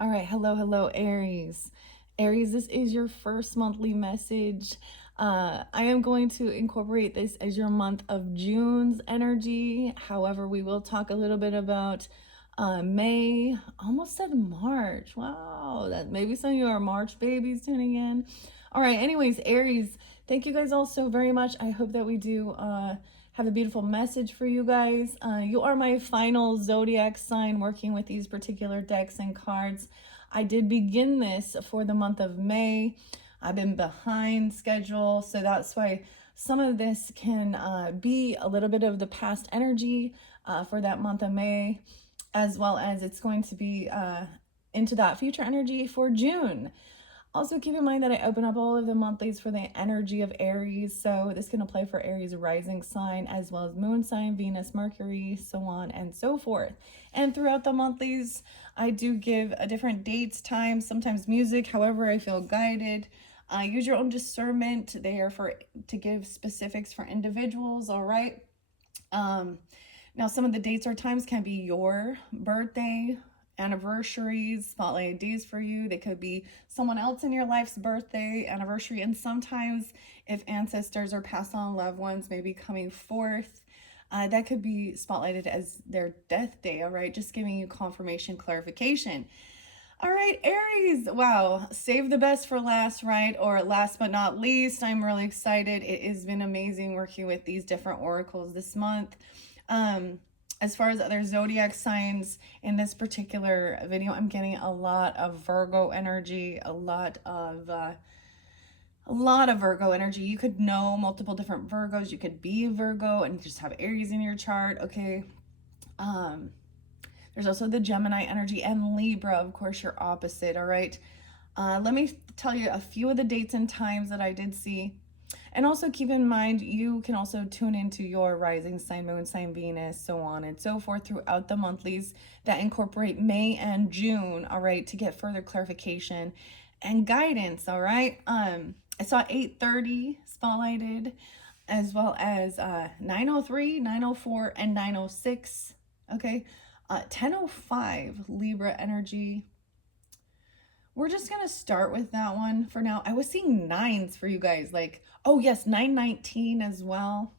All right, hello, Aries. Aries, this is your first monthly message. I am going to incorporate this as your month of June's energy. However, we will talk a little bit about May. Almost said March. Wow, that maybe some of you are March babies tuning in. All right, anyways, Aries, thank you guys all so very much. I hope that we do have a beautiful message for you guys. You are my final zodiac sign working with these particular decks and cards. I did begin this for the month of May. I've been behind schedule, so that's why some of this can be a little bit of the past energy for that month of May, as well as it's going to be into that future energy for June. Also, keep in mind that I open up all of the monthlies for the energy of Aries. So this can apply for Aries rising sign as well as moon sign, Venus, Mercury, so on and so forth. And throughout the monthlies, I do give a different dates, times, sometimes music, however I feel guided. Use your own discernment. They are to give specifics for individuals, all right? Now, some of the dates or times can be your birthday, anniversaries, spotlight days for you. They could be someone else in your life's birthday, anniversary, and sometimes if ancestors or passed on loved ones may be coming forth, that could be spotlighted as their death day, all right? Just giving you confirmation, clarification. All right, Aries. Wow, save the best for last, right? Or last but not least, I'm really excited. It has been amazing working with these different oracles this month. As far as other zodiac signs in this particular video, I'm getting a lot of Virgo energy, a lot of Virgo energy. You could know multiple different Virgos. You could be a Virgo and just have Aries in your chart, okay? There's also the Gemini energy and Libra, of course, your opposite, all right? Let me tell you a few of the dates and times that I did see. And also keep in mind, you can also tune into your rising sign, moon sign, Venus, so on and so forth throughout the monthlies that incorporate May and June, all right, to get further clarification and guidance, all right? I saw 8:30 spotlighted, as well as 9:03, 9:04, and 9:06, okay? 10:05 Libra energy. We're just gonna start with that one for now. I was seeing nines for you guys, like, oh yes, 9:19 as well.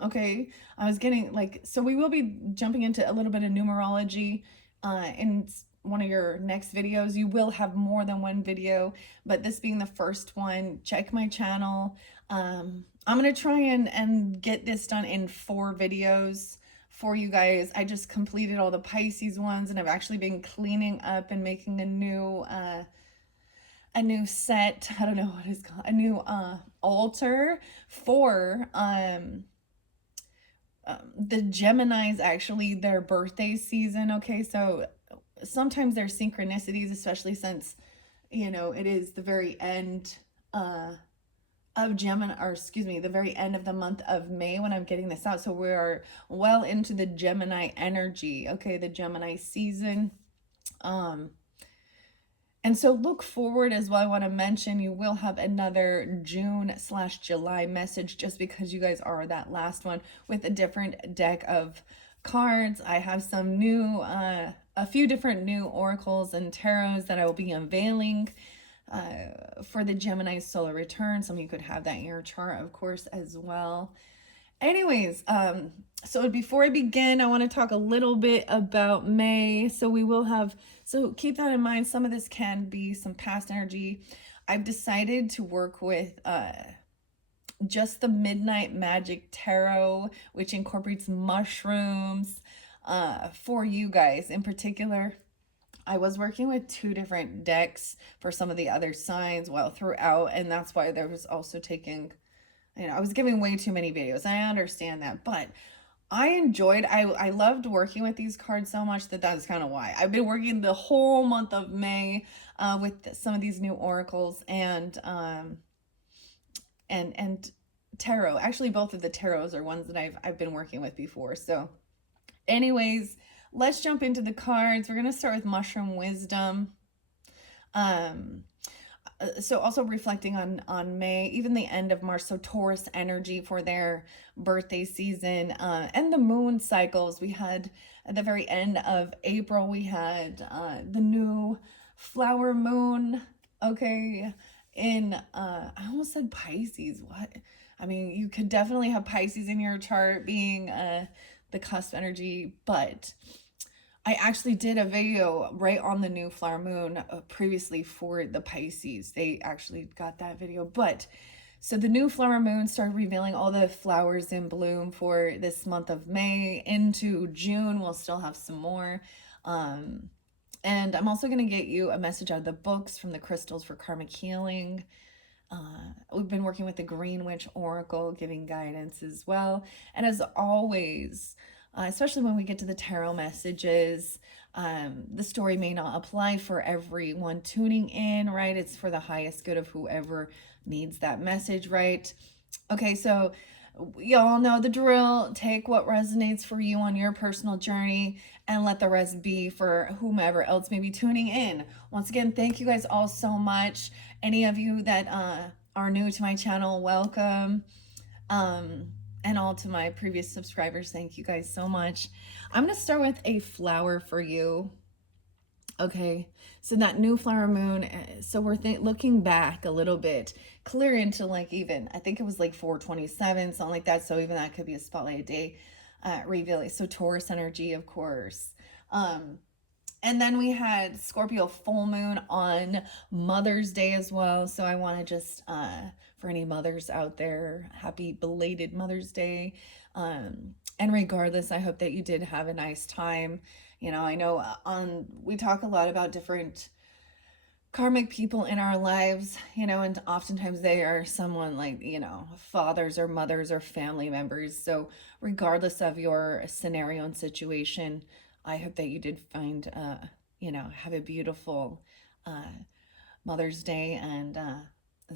Okay. I was getting like, so we will be jumping into a little bit of numerology in one of your next videos. You will have more than one video, but this being the first one, check my channel. I'm gonna try and get this done in 4 videos for you guys. I just completed all the Pisces ones, and I've actually been cleaning up and making a new set. I don't know what it's called. A new altar for the Geminis, actually their birthday season. Okay, so sometimes there's synchronicities, especially since it is the very end of Gemini, or excuse me, the very end of the month of May when I'm getting this out. So we are well into the Gemini energy, okay, the Gemini season. And so look forward as well. I want to mention you will have another June/July message just because you guys are that last one with a different deck of cards. I have some new, a few different new oracles and tarots that I will be unveiling for the Gemini solar return. Some of you could have that in your chart, of course, as well. Anyways, so before I begin, I want to talk a little bit about May. So we will have, so keep that in mind. Some of this can be some past energy. I've decided to work with just the Midnight Magic Tarot, which incorporates mushrooms for you guys in particular. I was working with 2 different decks for some of the other signs while throughout, and that's why there was also taking, I was giving way too many videos. I understand that, but I loved working with these cards so much that's kind of why. I've been working the whole month of May with some of these new oracles and tarot. Actually, both of the tarots are ones that I've been working with before. So anyways, let's jump into the cards. We're going to start with Mushroom Wisdom. so also reflecting on May, even the end of March, so Taurus energy for their birthday season, and the moon cycles. We had at the very end of April, we had the new flower moon. Okay, in I almost said Pisces. What? I mean, you could definitely have Pisces in your chart being the cusp energy, but I actually did a video right on the new flower moon previously for the Pisces. They actually got that video. But so the new flower moon started revealing all the flowers in bloom for this month of May into June. We'll still have some more. And I'm also going to get you a message out of the books from the crystals for karmic healing. We've been working with the Green Witch Oracle, giving guidance as well. And as always, especially when we get to the tarot messages, the story may not apply for everyone tuning in, right? It's for the highest good of whoever needs that message, right? Okay, so y'all know the drill. Take what resonates for you on your personal journey and let the rest be for whomever else may be tuning in. Once again, thank you guys all so much. Any of you that are new to my channel, welcome. And all to my previous subscribers, thank you guys so much. I'm going to start with a flower for you. Okay, so that new flower moon, so we're looking back a little bit, clear into like even, I think it was like 427, something like that. So even that could be a spotlight day revealing. So Taurus energy, of course. And then we had Scorpio full moon on Mother's Day as well. So I want to just, for any mothers out there, happy belated Mother's Day. And regardless, I hope that you did have a nice time. You know, I know we talk a lot about different karmic people in our lives, you know, and oftentimes they are someone like, you know, fathers or mothers or family members. So regardless of your scenario and situation, I hope that you did find, you know, have a beautiful Mother's Day and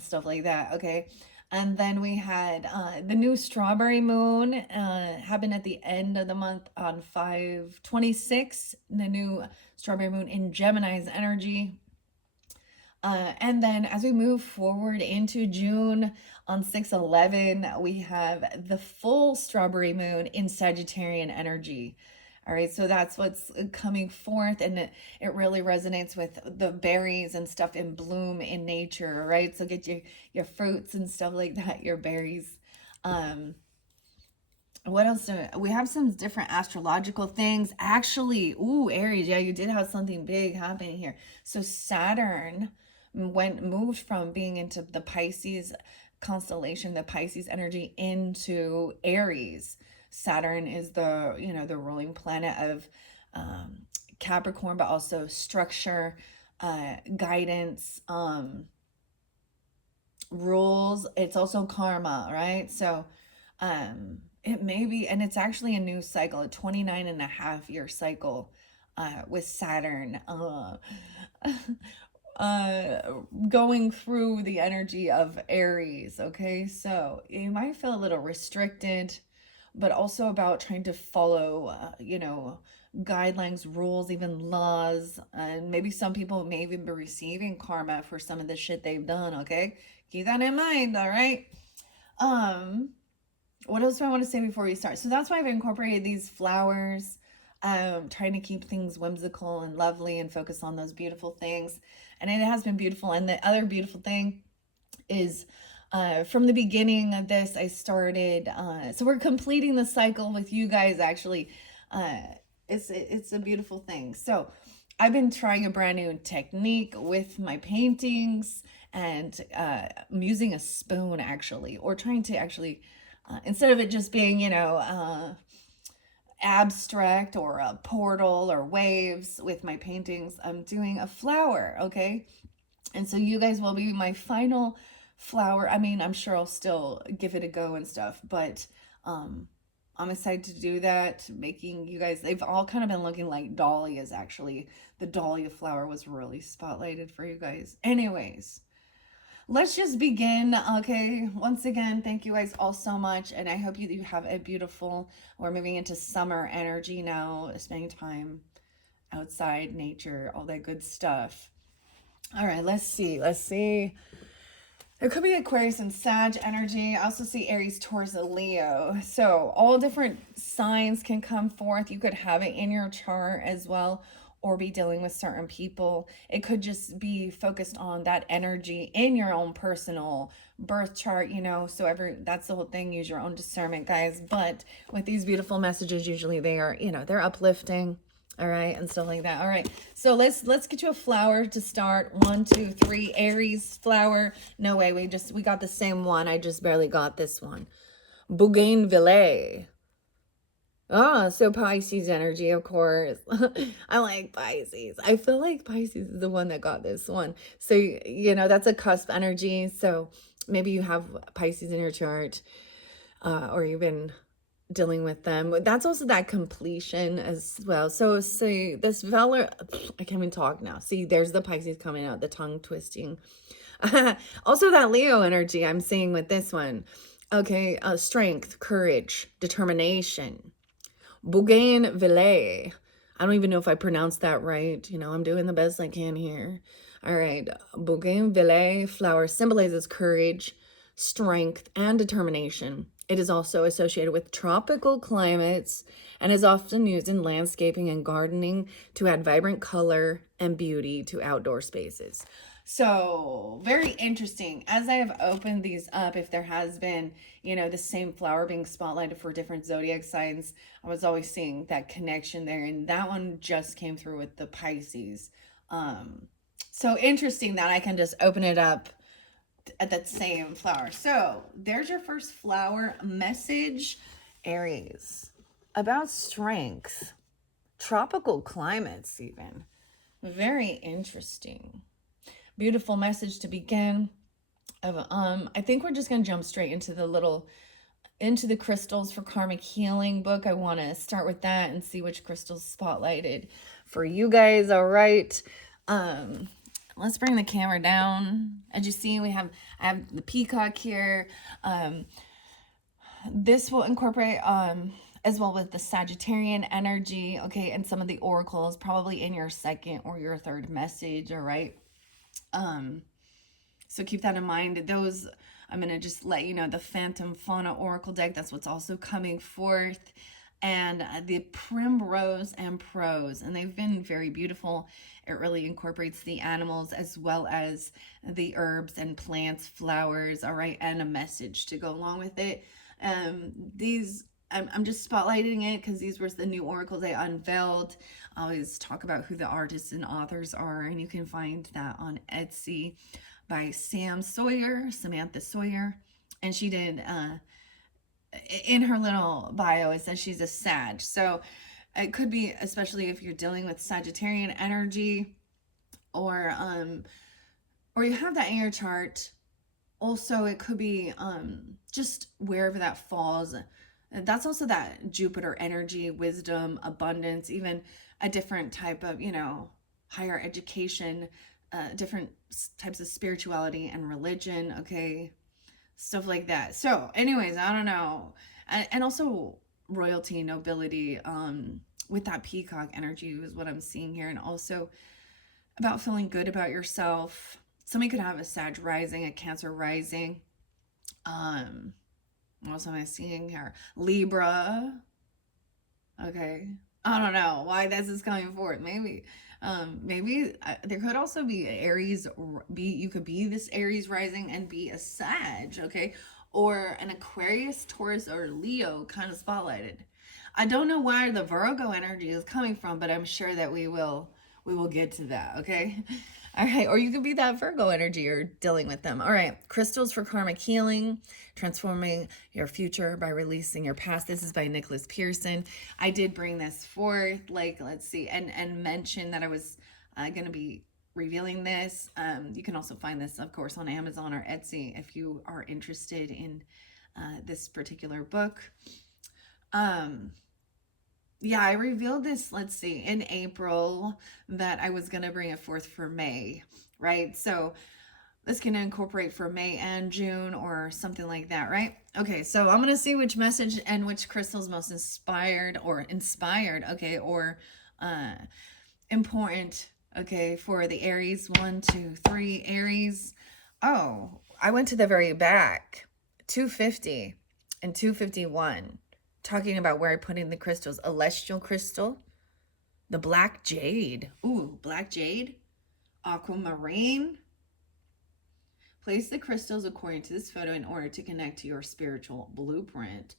stuff like that. Okay. And then we had the new strawberry moon happened at the end of the month on 5/26, the new strawberry moon in Gemini's energy. And then as we move forward into June on 6/11, we have the full strawberry moon in Sagittarian energy. All right, so that's what's coming forth, and it really resonates with the berries and stuff in bloom in nature, right? So get your fruits and stuff like that, your berries. What else we have? Some different astrological things. Actually, ooh, Aries, yeah, you did have something big happening here. So Saturn moved from being into the Pisces constellation, the Pisces energy, into Aries. Saturn is the, you know, the ruling planet of Capricorn, but also structure, guidance, rules. It's also karma, right? So it may be, and it's actually a new cycle, a 29.5 year cycle with Saturn going through the energy of Aries. Okay, so you might feel a little restricted, but also about trying to follow, you know, guidelines, rules, even laws. And maybe some people may even be receiving karma for some of the shit they've done. Okay, keep that in mind. All right. What else do I want to say before we start? So that's why I've incorporated these flowers, trying to keep things whimsical and lovely and focus on those beautiful things. And it has been beautiful. And the other beautiful thing is from the beginning of this, I started, so we're completing the cycle with you guys, actually. It's a beautiful thing. So I've been trying a brand new technique with my paintings, and I'm using a spoon, actually, or trying to actually, instead of it just being, you know, abstract or a portal or waves with my paintings, I'm doing a flower. Okay, and so you guys will be my final flower. I mean, I'm sure I'll still give it a go and stuff, but I'm excited to do that, making you guys, they've all kind of been looking like dahlias. Actually, the dahlia flower was really spotlighted for you guys. Anyways, let's just begin. Okay, once again, thank you guys all so much, and I hope you have a beautiful, we're moving into summer energy now, spending time outside, nature, all that good stuff. All right, let's see. Let's see. It could be Aquarius and Sag energy. I also see Aries, Taurus, and Leo. So all different signs can come forth. You could have it in your chart as well, or be dealing with certain people. It could just be focused on that energy in your own personal birth chart, you know. So that's the whole thing. Use your own discernment, guys. But with these beautiful messages, usually they are, you know, they're uplifting. All right, and stuff like that. All right, so let's get you a flower to start. 1, 2, 3. Aries flower. No way, we got the same one. I just barely got this one. Bougainvillea. Ah, so Pisces energy, of course. I like Pisces. I feel like Pisces is the one that got this one. So, you know, that's a cusp energy. So maybe you have Pisces in your chart, or you've been dealing with them. That's also that completion as well. So see this Valor, I can't even talk now. See, there's the Pisces coming out, the tongue twisting. Also that Leo energy I'm seeing with this one. Okay, strength, courage, determination. Bougainvillea. I don't even know if I pronounced that right. You know, I'm doing the best I can here. All right, Bougainvillea flower symbolizes courage, strength, and determination. It is also associated with tropical climates and is often used in landscaping and gardening to add vibrant color and beauty to outdoor spaces. So very interesting. As I have opened these up, if there has been, you know, the same flower being spotlighted for different zodiac signs, I was always seeing that connection there. And that one just came through with the Pisces. So interesting that I can just open it up at that same flower. So there's your first flower message, Aries, about strength, tropical climates, even. Very interesting. Beautiful message to begin. I think we're just gonna jump straight into the crystals for Karmic Healing book. I want to start with that and see which crystals spotlighted for you guys. All right. Let's bring the camera down. As you see, I have the peacock here. This will incorporate as well with the Sagittarian energy, okay, and some of the oracles probably in your second or your third message. All right. So keep that in mind. Those, I'm going to just let you know, the Phantom Fauna Oracle deck, that's what's also coming forth. And the Primrose and Prose, and they've been very beautiful. It really incorporates the animals as well as the herbs and plants, flowers, all right, and a message to go along with it. I'm just spotlighting it because these were the new oracles I unveiled. I always talk about who the artists and authors are, and you can find that on Etsy by Samantha Sawyer. And she did, in her little bio, it says she's a Sag. So it could be, especially if you're dealing with Sagittarian energy, or you have that in your chart. Also, it could be just wherever that falls. That's also that Jupiter energy, wisdom, abundance, even a different type of, you know, higher education, different types of spirituality and religion, okay, stuff like that. So anyways, I don't know. And also royalty, nobility, with that peacock energy is what I'm seeing here. And also about feeling good about yourself. Somebody could have a Sag rising, a Cancer rising. What else am I seeing here? Libra. Okay. I don't know why this is coming forth. Maybe there could also be Aries. You could be this Aries rising and be a Sag, okay, or an Aquarius, Taurus, or Leo kind of spotlighted. I don't know where the Virgo energy is coming from, but I'm sure that we will get to that, okay? All right, or you could be that Virgo energy or dealing with them. All right, crystals for karmic healing, transforming your future by releasing your past. This is by Nicholas Pearson. I did bring this forth, like, let's see, and mention that I was going to be revealing this. You can also find this, of course, on Amazon or Etsy if you are interested in this particular book. Yeah, I revealed this, let's see, in April, that I was going to bring it forth for May, right? So this can incorporate for May and June or something like that, right? Okay, so I'm going to see which message and which crystal's most inspired, okay, or important, Okay, for the Aries, 1, 2, 3, Aries. Oh, I went to the very back, 250 and 251, talking about where I put in the crystals. Celestial crystal, the black jade. Ooh, black jade, aquamarine. Place the crystals according to this photo in order to connect to your spiritual blueprint.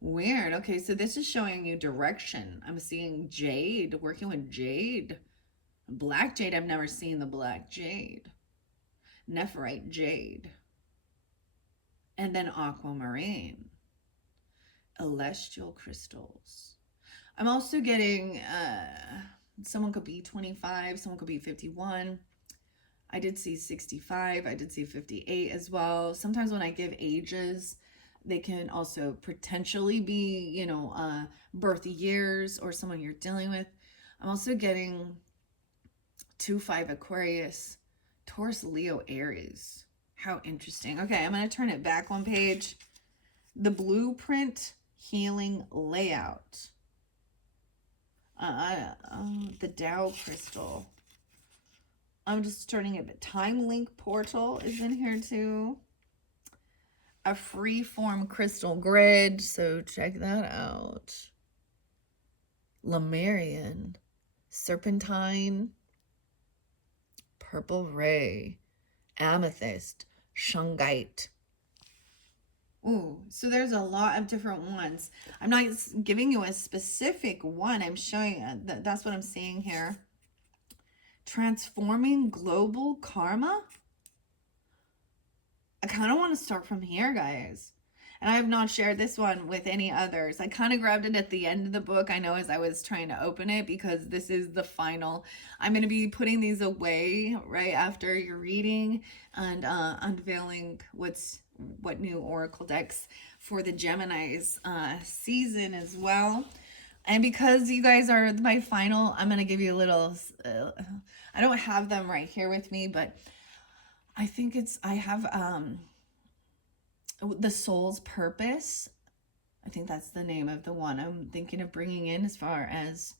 Weird. Okay, so this is showing you direction. I'm seeing jade, working with jade. Black jade, I've never seen the black jade. Nephrite jade. And then aquamarine. Celestial crystals. I'm also getting, someone could be 25, someone could be 51. I did see 65. I did see 58 as well. Sometimes when I give ages, they can also potentially be, you know, birth years or someone you're dealing with. I'm also getting 2-5 Aquarius, Taurus, Leo, Aries. How interesting. Okay, I'm going to turn it back one page. The blueprint healing layout. The Tao crystal. I'm just turning it. Time link portal is in here too. A free form crystal grid. So check that out. Lemurian. Serpentine. Purple ray. Amethyst. Shungite. Ooh, so there's a lot of different ones. I'm not giving you a specific one. I'm showing that's what I'm seeing here. Transforming global karma. I kind of want to start from here, guys. And I have not shared this one with any others. I kind of grabbed it at the end of the book, I know, as I was trying to open it, because this is the final. I'm going to be putting these away right after your reading and unveiling what new oracle decks for the Gemini's season as well. And because you guys are my final, I'm going to give you a little, I don't have them right here with me, but I think I have the soul's purpose. I think that's the name of the one I'm thinking of bringing in as far as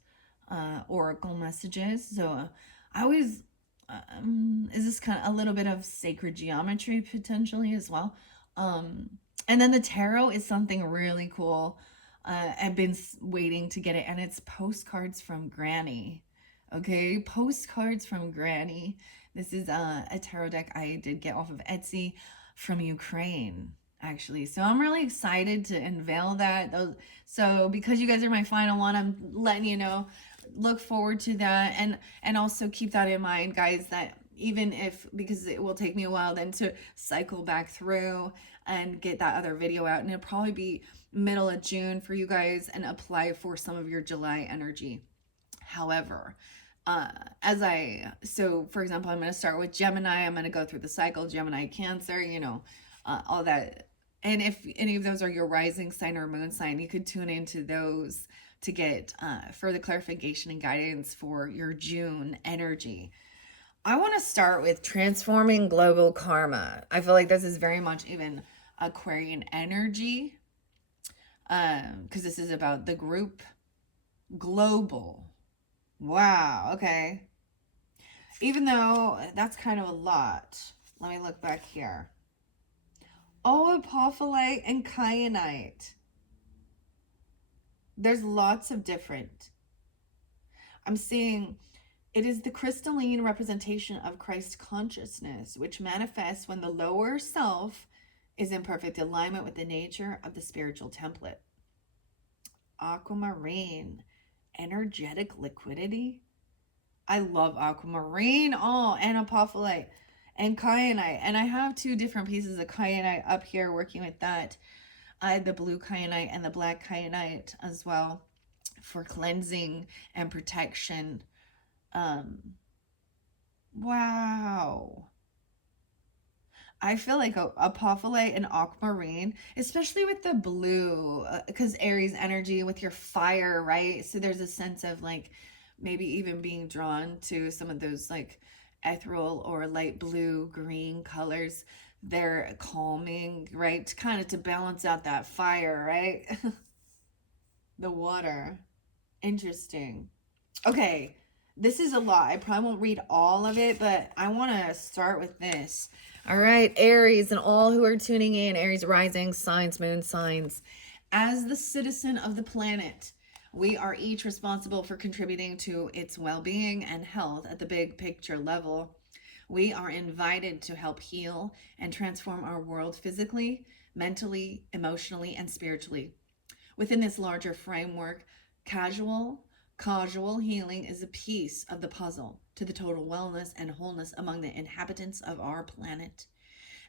oracle messages. So I always, is this kind of a little bit of sacred geometry potentially as well. And then the tarot is something really cool. I've been waiting to get it, and it's postcards from Granny. Okay, postcards from Granny. This is a tarot deck I did get off of Etsy from Ukraine, actually. So I'm really excited to unveil that. So because you guys are my final one, I'm letting you know, look forward to that. And also keep that in mind, guys, that even if, because it will take me a while then to cycle back through and get that other video out, and it'll probably be middle of June for you guys, and apply for some of your July energy. However, so for example, I'm going to start with Gemini. I'm going to go through the cycle, Gemini, Cancer, you know, all that. And if any of those are your rising sign or moon sign, you could tune into those to get further clarification and guidance for your June energy. I want to start with transforming global karma. I feel like this is very much even Aquarian energy, because this is about the group. Global. Wow, okay. Even though that's kind of a lot. Let me look back here. Oh, apophyllite and kyanite. There's lots of different. I'm seeing it is the crystalline representation of Christ consciousness, which manifests when the lower self is in perfect alignment with the nature of the spiritual template. Aquamarine, energetic liquidity. I love aquamarine. Oh, and apophyllite and kyanite. And I have 2 different pieces of kyanite up here working with that. I had the blue kyanite and the black kyanite as well for cleansing and protection. Wow. I feel like apophyllite and aquamarine, especially with the blue, because Aries energy with your fire, right? So there's a sense of like maybe even being drawn to some of those like ethereal or light blue, green colors. They're calming, right? Kind of to balance out that fire, right? The water. Interesting. Okay. This is a lot. I probably won't read all of it, but I want to start with this. All right, Aries and all who are tuning in, Aries rising, signs, moon signs. As the citizen of the planet, we are each responsible for contributing to its well-being and health at the big picture level. We are invited to help heal and transform our world physically, mentally, emotionally, and spiritually. Within this larger framework, causal healing is a piece of the puzzle to the total wellness and wholeness among the inhabitants of our planet.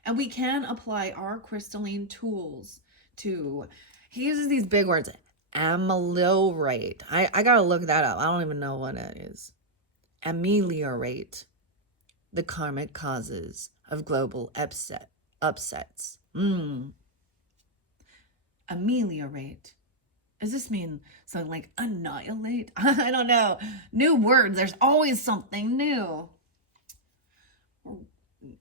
And we can apply our crystalline tools to, he uses these big words, ameliorate. I gotta look that up. I don't even know what that is. Ameliorate the karmic causes of global upsets. Ameliorate. Does this mean something like annihilate? I don't know. New words. There's always something new.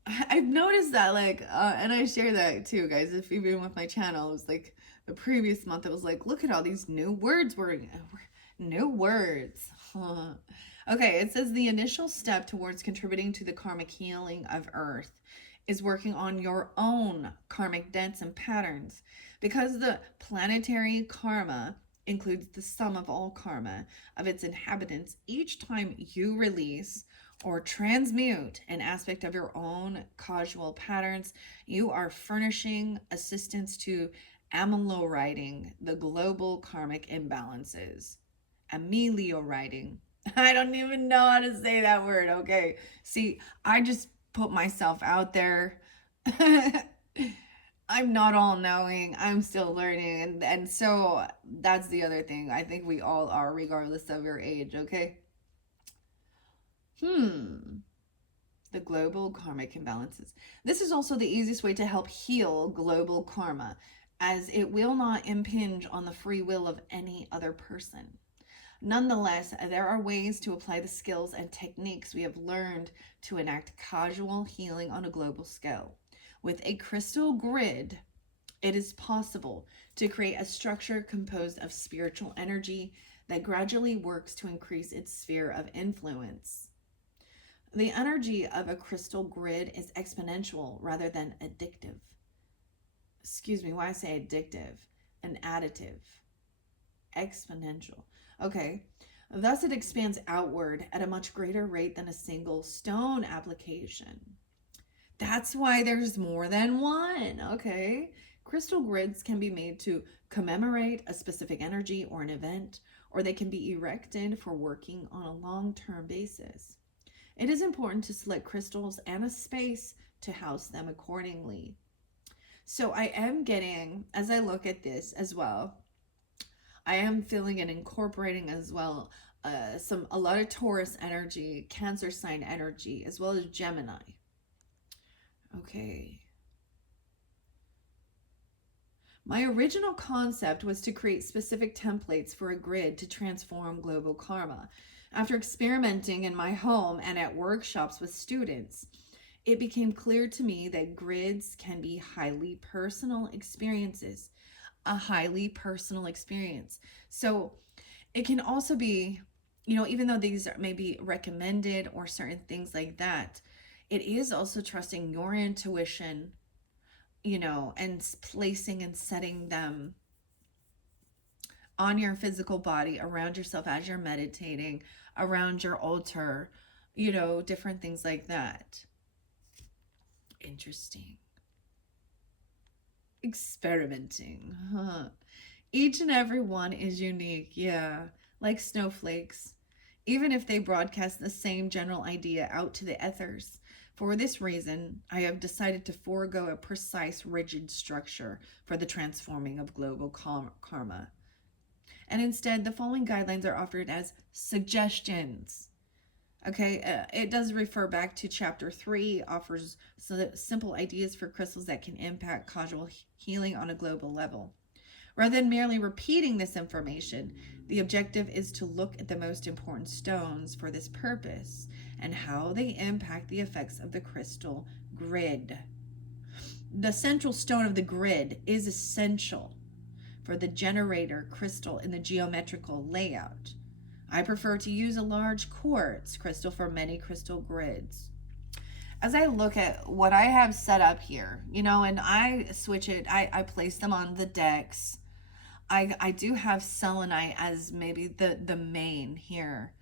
I've noticed that, like, and I share that too, guys. If you've been with my channel, it was like the previous month, it was like, look at all these new words. New words. Okay, it says the initial step towards contributing to the karmic healing of Earth is working on your own karmic debts and patterns. Because the planetary karma includes the sum of all karma of its inhabitants, each time you release or transmute an aspect of your own causal patterns, you are furnishing assistance to ameliorating the global karmic imbalances. Ameliorating. I don't even know how to say that word. Okay. See, I just put myself out there. I'm not all knowing. I'm still learning. And so that's the other thing. I think we all are, regardless of your age. Okay. The global karmic imbalances. This is also the easiest way to help heal global karma, as it will not impinge on the free will of any other person. Nonetheless, there are ways to apply the skills and techniques we have learned to enact causal healing on a global scale. With a crystal grid, it is possible to create a structure composed of spiritual energy that gradually works to increase its sphere of influence. The energy of a crystal grid is exponential rather than addictive. Excuse me, why I say addictive? An additive. Exponential. Okay. Thus, it expands outward at a much greater rate than a single stone application. That's why there's more than one. Okay. Crystal grids can be made to commemorate a specific energy or an event, or they can be erected for working on a long-term basis. It is important to select crystals and a space to house them accordingly. So I am getting, as I look at this as well, I am feeling and incorporating as well a lot of Taurus energy, Cancer sign energy, as well as Gemini. Okay. My original concept was to create specific templates for a grid to transform global karma. After experimenting in my home and at workshops with students, it became clear to me that grids can be highly personal experiences, a highly personal experience. So it can also be, even though these may be recommended or certain things like that, it is also trusting your intuition, and placing and setting them on your physical body, around yourself as you're meditating, around your altar, different things like that. Interesting. Experimenting. Each and every one is unique, yeah, like snowflakes, even if they broadcast the same general idea out to the ethers. For this reason, I have decided to forego a precise, rigid structure for the transforming of global karma. And instead, the following guidelines are offered as suggestions. Okay, it does refer back to chapter 3, offers simple ideas for crystals that can impact causal healing on a global level. Rather than merely repeating this information, the objective is to look at the most important stones for this purpose and how they impact the effects of the crystal grid. The central stone of the grid is essential for the generator crystal in the geometrical layout. I prefer to use a large quartz crystal for many crystal grids. As I look at what I have set up here, you know, and I switch it, I place them on the decks. I do have selenite as maybe the main here.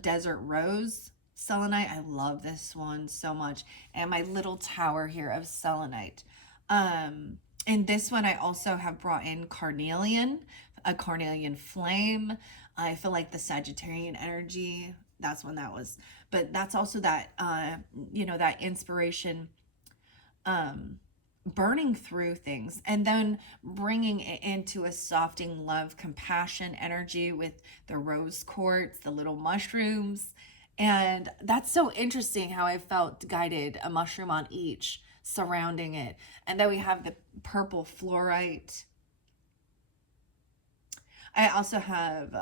Desert rose selenite. I love this one so much. And my little tower here of selenite. In this one, I also have brought in carnelian, a carnelian flame. I feel like the Sagittarian energy, that's when that was. But that's also that, you know, that inspiration, burning through things and then bringing it into a softening love compassion energy with the rose quartz, the little mushrooms. And that's so interesting how I felt guided, a mushroom on each surrounding it. And then we have the purple fluorite. I also have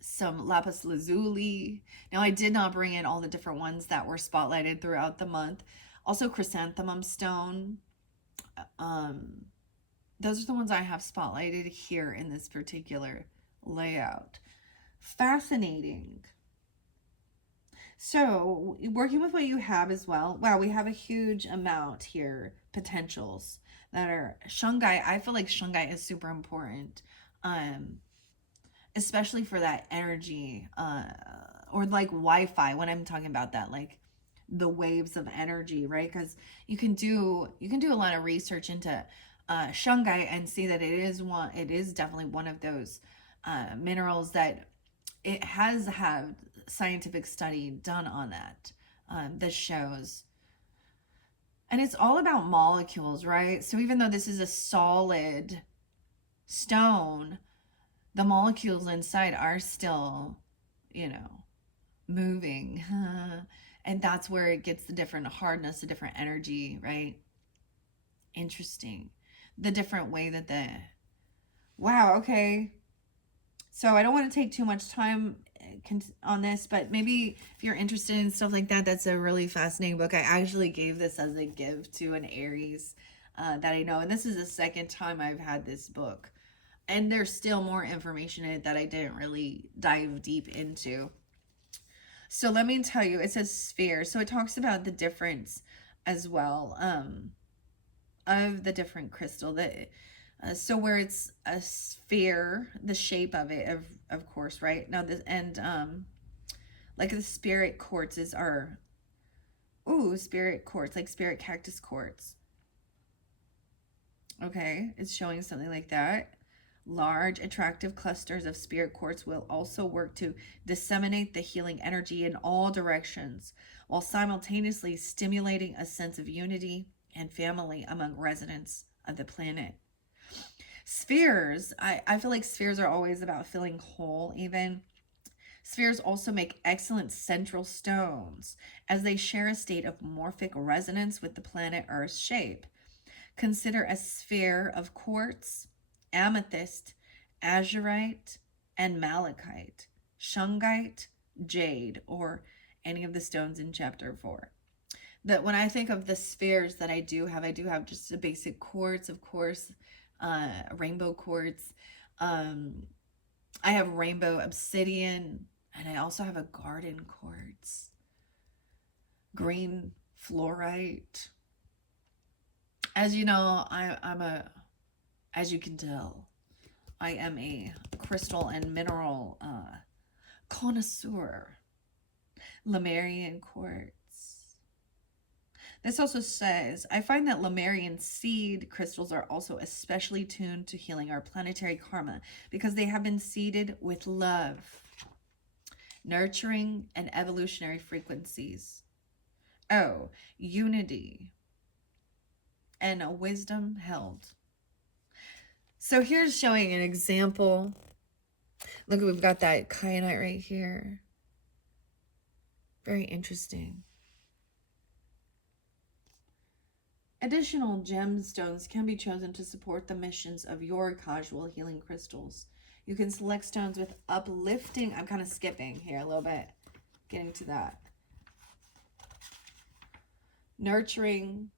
some lapis lazuli. Now, I did not bring in all the different ones that were spotlighted throughout the month. Also, chrysanthemum stone. Those are the ones I have spotlighted here in this particular layout. Fascinating. So, working with what you have as well. Wow, we have a huge amount here, potentials that are shungite. I feel like shungite is super important. Especially for that energy, or like Wi-Fi when I'm talking about that, like the waves of energy, right? Because you can do a lot of research into shungite and see that it is definitely one of those minerals that it has had scientific study done on that. That shows, and it's all about molecules, right? So even though this is a solid stone, the molecules inside are still, you know, moving. And that's where it gets the different hardness, the different energy, right? Interesting. The different way that wow, okay. So I don't want to take too much time on this, but maybe if you're interested in stuff like that, that's a really fascinating book. I actually gave this as a gift to an Aries that I know. And this is the second time I've had this book. And there's still more information in it that I didn't really dive deep into. So let me tell you, it says sphere. So it talks about the difference as well, of the different crystal. That so where it's a sphere, the shape of it, of course, right? Now this, and like the spirit quartzes are, spirit quartz, like spirit cactus quartz. Okay, it's showing something like that. Large, attractive clusters of spirit quartz will also work to disseminate the healing energy in all directions, while simultaneously stimulating a sense of unity and family among residents of the planet. Spheres, I feel like spheres are always about feeling whole, even. Spheres also make excellent central stones, as they share a state of morphic resonance with the planet Earth's shape. Consider a sphere of quartz, amethyst, azurite, and malachite, shungite, jade, or any of the stones in chapter 4. That when I think of the spheres that I do have just a basic quartz, of course, rainbow quartz. I have rainbow obsidian, and I also have a garden quartz, green fluorite. As you know, as you can tell, I am a crystal and mineral connoisseur. Lemurian quartz. This also says, I find that Lemurian seed crystals are also especially tuned to healing our planetary karma because they have been seeded with love, nurturing, and evolutionary frequencies. Oh, unity and a wisdom held. So here's showing an example. Look, we've got that kyanite right here. Very interesting. Additional gemstones can be chosen to support the missions of your casual healing crystals. You can select stones with uplifting. I'm kind of skipping here a little bit, getting to that. Nurturing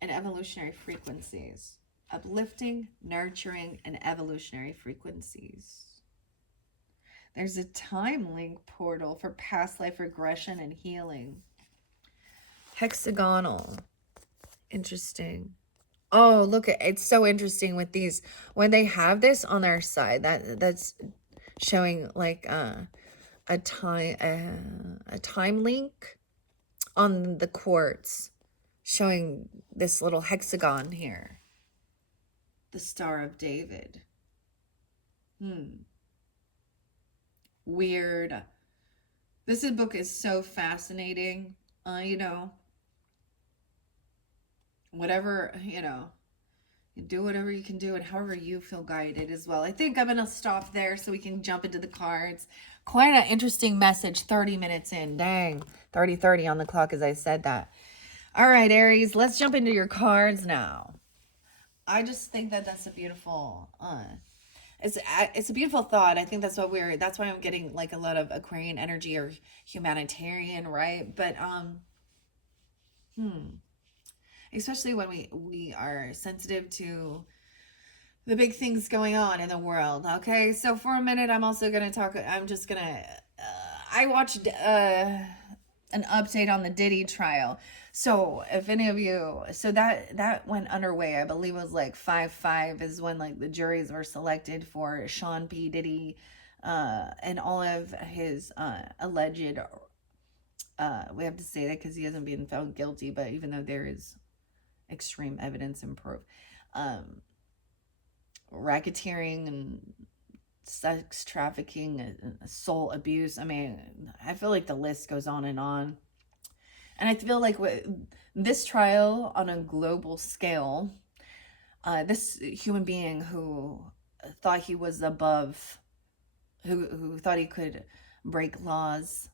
and evolutionary frequencies. Uplifting, nurturing, and evolutionary frequencies. There's a time link portal for past life regression and healing. Hexagonal. Interesting. Oh, look, it's so interesting with these. When they have this on their side, that's showing like a time link on the quartz, showing this little hexagon here. The Star of David. Weird. This book is so fascinating. You know, whatever, you know, do whatever you can do and however you feel guided as well. I think I'm going to stop there so we can jump into the cards. Quite an interesting message 30 minutes in. Dang, 30 on the clock as I said that. All right, Aries, let's jump into your cards now. I just think that that's a beautiful it's a beautiful thought. I think that's why I'm getting like a lot of Aquarian energy or humanitarian, right? But especially when we are sensitive to the big things going on in the world. Okay, so for a minute, I'm also gonna talk. I'm just gonna. I watched an update on the Diddy trial. So if any of you, so that went underway. I believe it was like 5-5 is when like the juries were selected for Sean P. Diddy, and all of his alleged. We have to say that because he hasn't been found guilty, but even though there is extreme evidence and proof, racketeering and sex trafficking and soul abuse. I mean, I feel like the list goes on. And I feel like with this trial on a global scale, this human being who thought he was above, who thought he could break laws,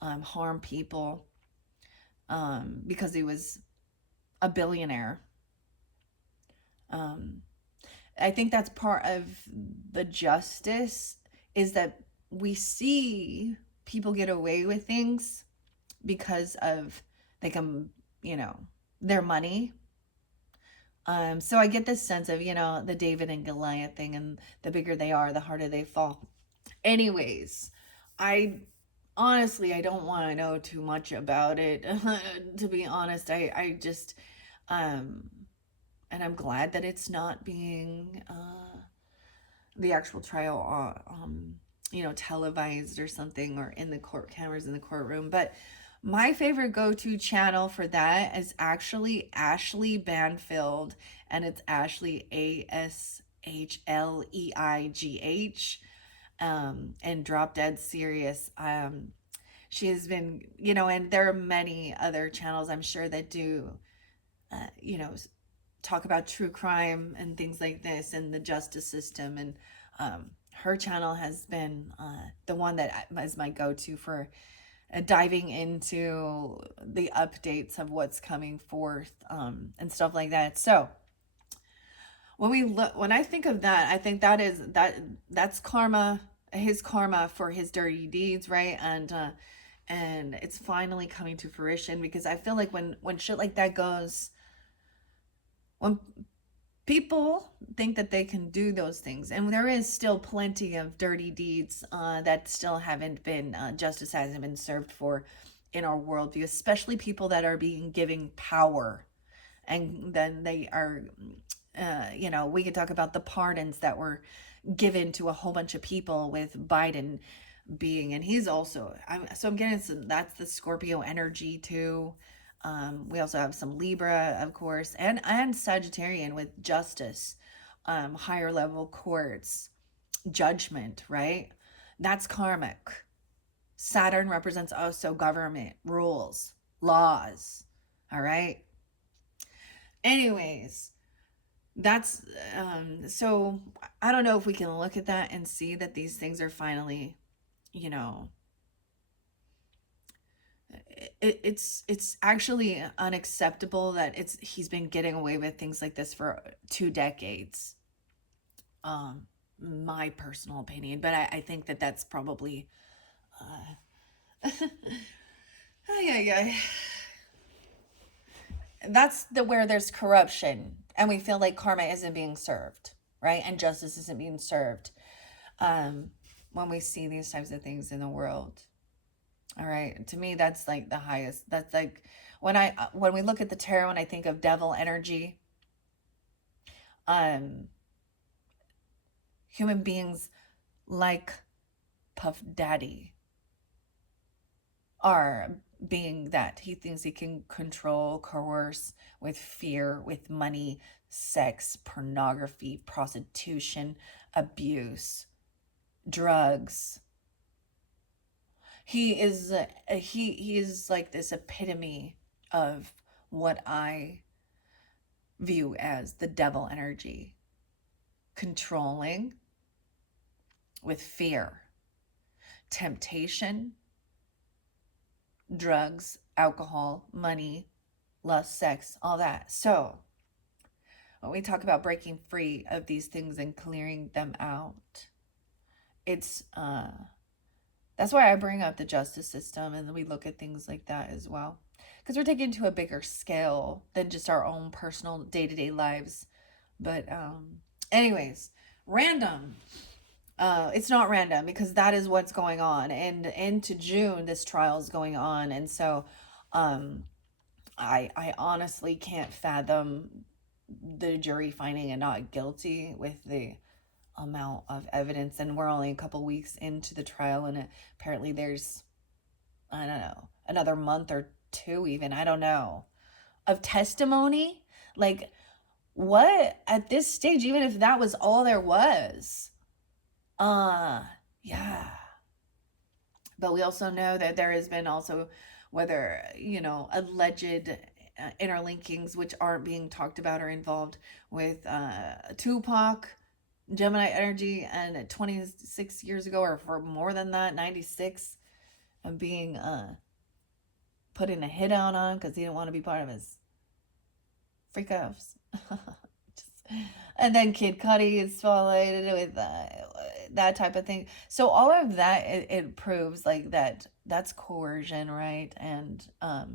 harm people, because he was a billionaire. I think that's part of the justice, is that we see people get away with things because of they can, you know, their money. So I get this sense of, you know, the David and Goliath thing, and the bigger they are, the harder they fall. Anyways, I honestly, I don't want to know too much about it. To be honest, I just, and I'm glad that it's not being the actual trial, you know, televised or something, or in the court cameras in the courtroom. But my favorite go-to channel for that is actually Ashley Banfield, and it's Ashley ASHLEIGH, and Drop Dead Serious. She has been, you know, and there are many other channels I'm sure that do, you know, talk about true crime and things like this and the justice system. And her channel has been the one that is my go-to for diving into the updates of what's coming forth, and stuff like that. So when I think of that, I think that's karma, his karma for his dirty deeds, right? And it's finally coming to fruition, because I feel like when shit like that goes, when people think that they can do those things, and there is still plenty of dirty deeds that still haven't been, justice hasn't been served for in our worldview, especially people that are being given power, and then they are, you know, we could talk about the pardons that were given to a whole bunch of people with Biden being, and he's also, I'm getting some, that's the Scorpio energy too. We also have some Libra, of course, and Sagittarian with justice, higher level courts, judgment, right? That's karmic. Saturn represents also government, rules, laws, all right? Anyways, that's, so I don't know if we can look at that and see that these things are finally, you know, it's actually unacceptable that he's been getting away with things like this for 2 decades. My personal opinion, but I think that that's probably yeah, that's where there's corruption and we feel like karma isn't being served, right? And justice isn't being served. when we see these types of things in the world. All right. To me, that's like the highest. That's like when we look at the tarot and I think of devil energy, um, human beings like Puff Daddy are being that he thinks he can control, coerce with fear, with money, sex, pornography, prostitution, abuse, drugs. He is like this epitome of what I view as the devil energy, controlling with fear, temptation, drugs, alcohol, money, lust, sex, all that. So, when we talk about breaking free of these things and clearing them out, it's that's why I bring up the justice system and we look at things like that as well. Because we're taking to a bigger scale than just our own personal day-to-day lives. But anyways, random. It's not random because that is what's going on. And into June, this trial is going on. And so um, I honestly can't fathom the jury finding a not guilty with the amount of evidence. And we're only a couple weeks into the trial, and apparently there's, I don't know, another month or two, even, I don't know, of testimony. Like, what at this stage, even if that was all there was, yeah. But we also know that there has been also, whether, alleged interlinkings, which aren't being talked about, or involved with Tupac, Gemini energy, and 26 years ago, or for more than that, 96, and being put in a hit out on because he didn't want to be part of his freak offs. And then Kid Cudi is spotlighted with that type of thing. So all of that, it proves like that's coercion, right? And uh,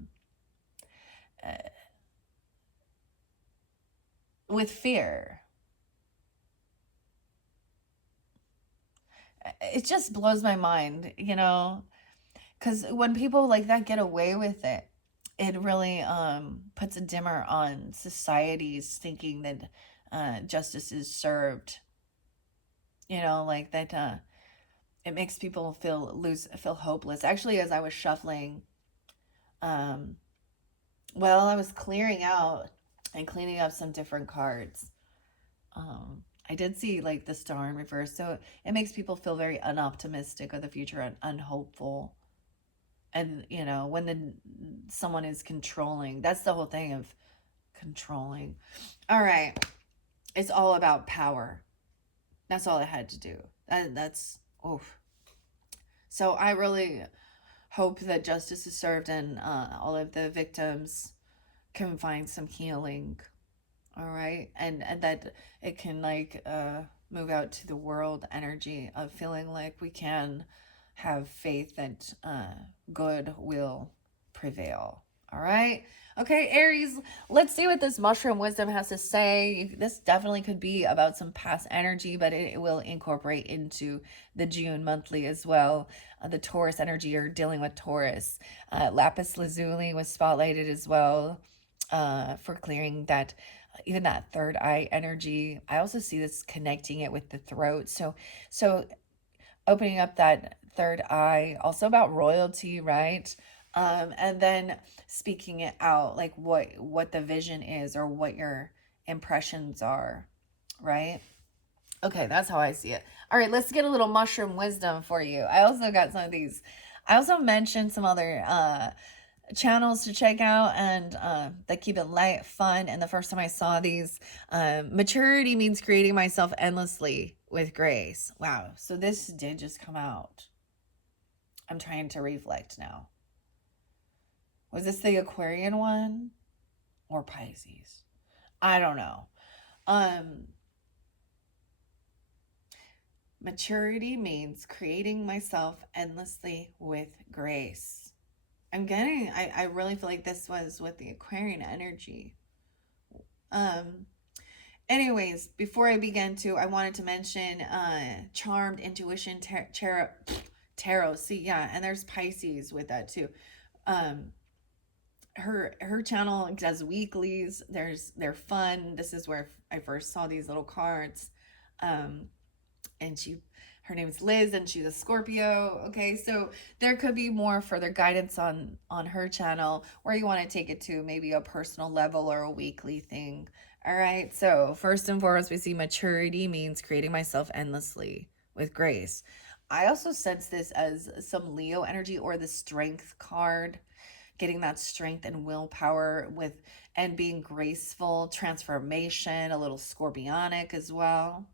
with fear, it just blows my mind, because when people like that get away with it, it really puts a dimmer on society's thinking that justice is served. Like that. It makes people feel hopeless. Actually, as I was shuffling, um, I was clearing out and cleaning up some different cards. I did see like the star in reverse, so it makes people feel very unoptimistic of the future and unhopeful. And when someone is controlling, that's the whole thing of controlling. All right, it's all about power. That's all it had to do. That's oof. So I really hope that justice is served and all of the victims can find some healing. All right, and that it can like move out to the world energy of feeling like we can have faith that good will prevail. All right. Okay, Aries, let's see what this mushroom wisdom has to say. This definitely could be about some past energy, but it will incorporate into the June monthly as well. The Taurus energy, you're dealing with Taurus. Lapis lazuli was spotlighted as well for clearing that, even that third eye energy. I also see this connecting it with the throat. So opening up that third eye, also about royalty, right? And then speaking it out, like what the vision is or what your impressions are, right? Okay, that's how I see it. All right, let's get a little mushroom wisdom for you. I also got some of these. I also mentioned some other channels to check out, and that keep it light, fun. And the first time I saw these, maturity means creating myself endlessly with grace. Wow. So this did just come out. I'm trying to reflect now. Was this the Aquarian one or Pisces? I don't know. Um, Maturity means creating myself endlessly with grace. I really feel like this was with the Aquarian energy. Um, Anyways, before I begin to, I wanted to mention Charmed, Intuition, Tarot. See, yeah, and there's Pisces with that too. Um, her channel does weeklies. They're fun. This is where I first saw these little cards. Um, and her name's Liz and she's a Scorpio. Okay, so there could be more further guidance on her channel where you want to take it to maybe a personal level or a weekly thing. All right, so first and foremost, we see maturity means creating myself endlessly with grace. I also sense this as some Leo energy or the strength card, getting that strength and willpower with and being graceful, transformation, a little scorpionic as well.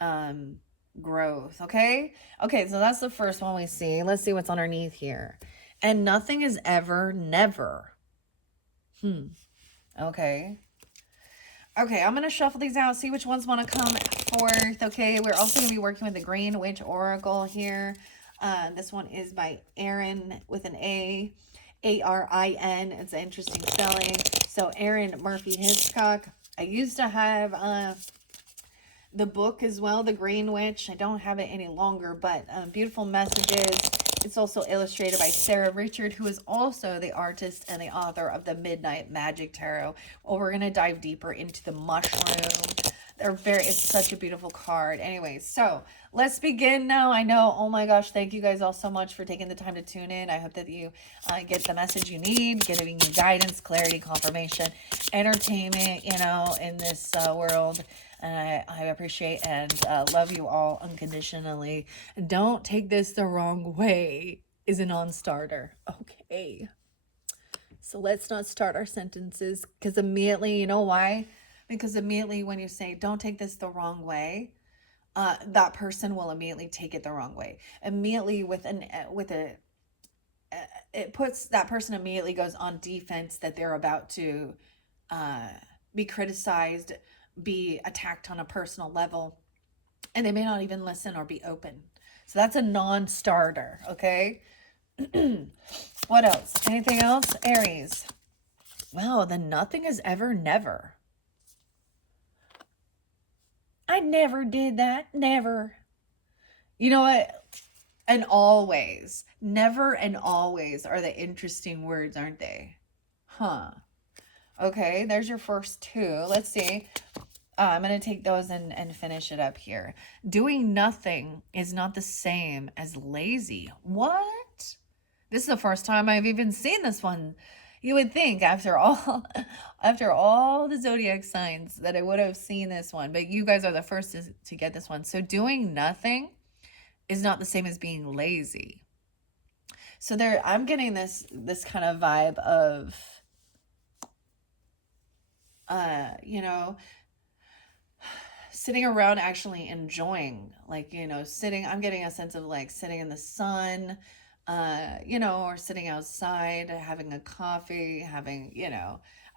um Growth. Okay, so that's the first one we see. Let's see what's underneath here. And nothing is ever never. Okay, I'm gonna shuffle these out, see which ones want to come forth. Okay, we're also gonna be working with the Green Witch Oracle here. This one is by Aaron with an Arin. It's an interesting spelling. So Aaron Murphy Hitchcock. I used to have the book as well, The Green Witch. I don't have it any longer, but beautiful messages. It's also illustrated by Sarah Richard, who is also the artist and the author of the Midnight Magic Tarot. Well, we're going to dive deeper into the mushroom. It's such a beautiful card. Anyway, so let's begin now. I know, oh my gosh, thank you guys all so much for taking the time to tune in. I hope that you get the message you need, getting you guidance, clarity, confirmation, entertainment, in this world. And I appreciate and love you all unconditionally. Don't take this the wrong way is a non-starter. Okay. So let's not start our sentences because immediately, you know why? Because immediately when you say, don't take this the wrong way, that person will immediately take it the wrong way. Immediately it puts that person immediately goes on defense that they're about to be criticized, be attacked on a personal level, and they may not even listen or be open. So that's a non-starter, okay? What else? Anything else? Aries. Wow, the nothing is ever never. I never did that. Never. You know what? And always. Never and always are the interesting words, aren't they? Huh. Okay, there's your first two. Let's see. I'm going to take those and finish it up here. Doing nothing is not the same as lazy. What? This is the first time I've even seen this one. You would think after all the zodiac signs that I would have seen this one, but you guys are the first to get this one. So doing nothing is not the same as being lazy. So I'm getting this kind of vibe of sitting around actually enjoying, I'm getting a sense of like sitting in the sun, or sitting outside, having a coffee, having,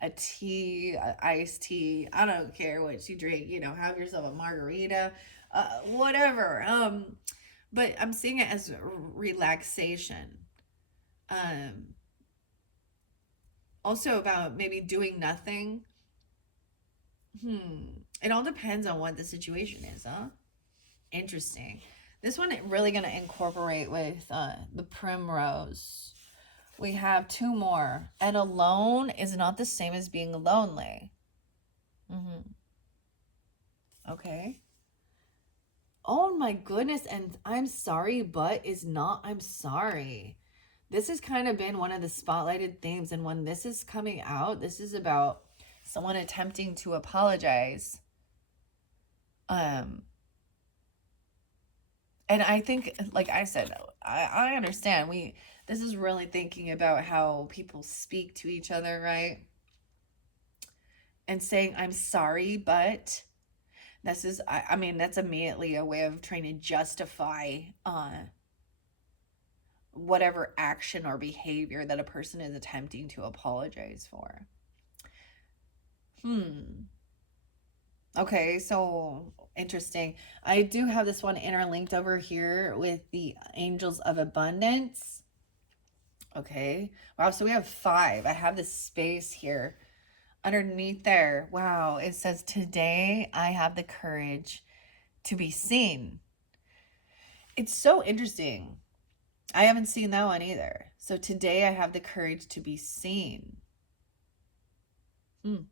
a tea, iced tea. I don't care what you drink, have yourself a margarita, whatever. But I'm seeing it as relaxation. Also about maybe doing nothing. It all depends on what the situation is, huh? Interesting. This one really going to incorporate with the primrose. We have two more. And alone is not the same as being lonely. Okay. Oh my goodness. And I'm sorry, but is not I'm sorry. This has kind of been one of the spotlighted themes. And when this is coming out, this is about someone attempting to apologize. And I think, like I said, I understand. This is really thinking about how people speak to each other, right? And saying, I'm sorry, but this is, I mean, that's immediately a way of trying to justify whatever action or behavior that a person is attempting to apologize for. Okay, so interesting. I do have this one interlinked over here with the Angels of Abundance. Okay. Wow, so we have 5. I have this space here. underneath there, wow, it says, today I have the courage to be seen. It's so interesting. I haven't seen that one either. So today I have the courage to be seen. Hmm.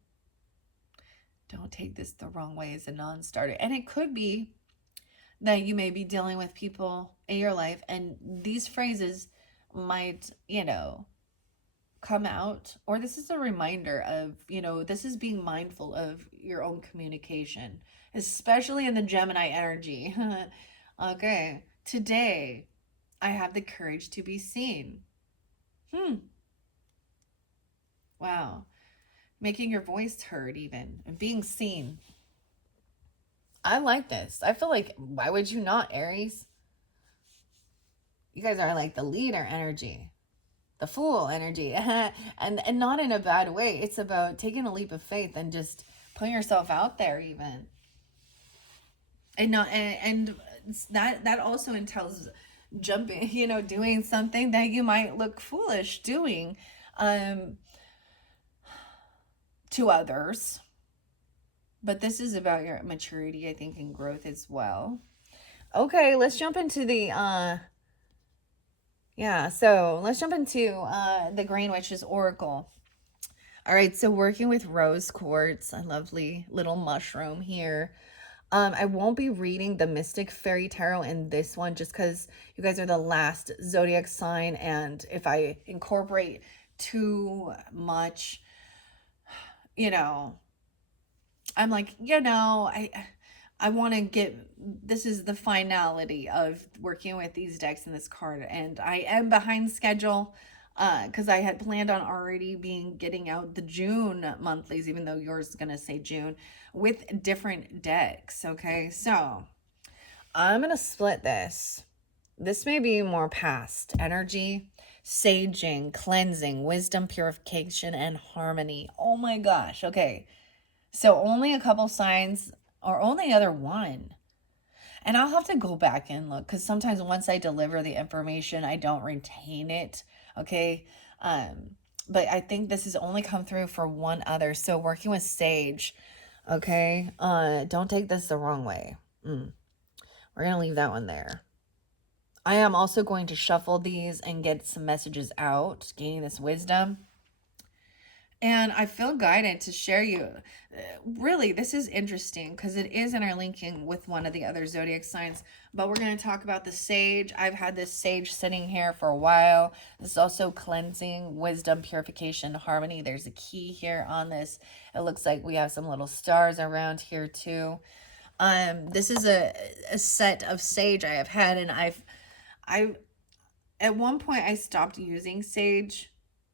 Don't take this the wrong way as a non-starter. And it could be that you may be dealing with people in your life, and these phrases might, come out, or this is a reminder of, this is being mindful of your own communication, especially in the Gemini energy. Okay, today I have the courage to be seen. Hmm. Wow. Making your voice heard, even, and being seen. I like this. I feel like, why would you not, Aries? You guys are like the leader energy, the fool energy, and not in a bad way. It's about taking a leap of faith and just putting yourself out there, even, and not and that also entails jumping, doing something that you might look foolish doing, um, to others. But this is about your maturity, I think, and growth as well. Okay, let's jump into the so let's jump into the Green Witch's Oracle. All right, so working with rose quartz, a lovely little mushroom here. I won't be reading the Mystic Fairy Tarot in this one just because you guys are the last zodiac sign, and if I incorporate too much, you know, I'm like, I want to get, this is the finality of working with these decks in this card, and I am behind schedule because I had planned on already getting out the June monthlies, even though yours is going to say June, with different decks. Okay, so I'm going to split this. This may be more past energy, saging, cleansing, wisdom, purification, and harmony. Oh my gosh. Okay. So only a couple signs, or only other one. And I'll have to go back and look, because sometimes once I deliver the information, I don't retain it. Okay. Um, but I think this has only come through for one other. So working with sage. Okay. Don't take this the wrong way. We're going to leave that one there. I am also going to shuffle these and get some messages out, gaining this wisdom. And I feel guided to share you. Really, this is interesting because it is interlinking with one of the other zodiac signs. But we're going to talk about the sage. I've had this sage sitting here for a while. This is also cleansing, wisdom, purification, harmony. There's a key here on this. It looks like we have some little stars around here too. This is a set of sage I have had, and I at one point I stopped using sage,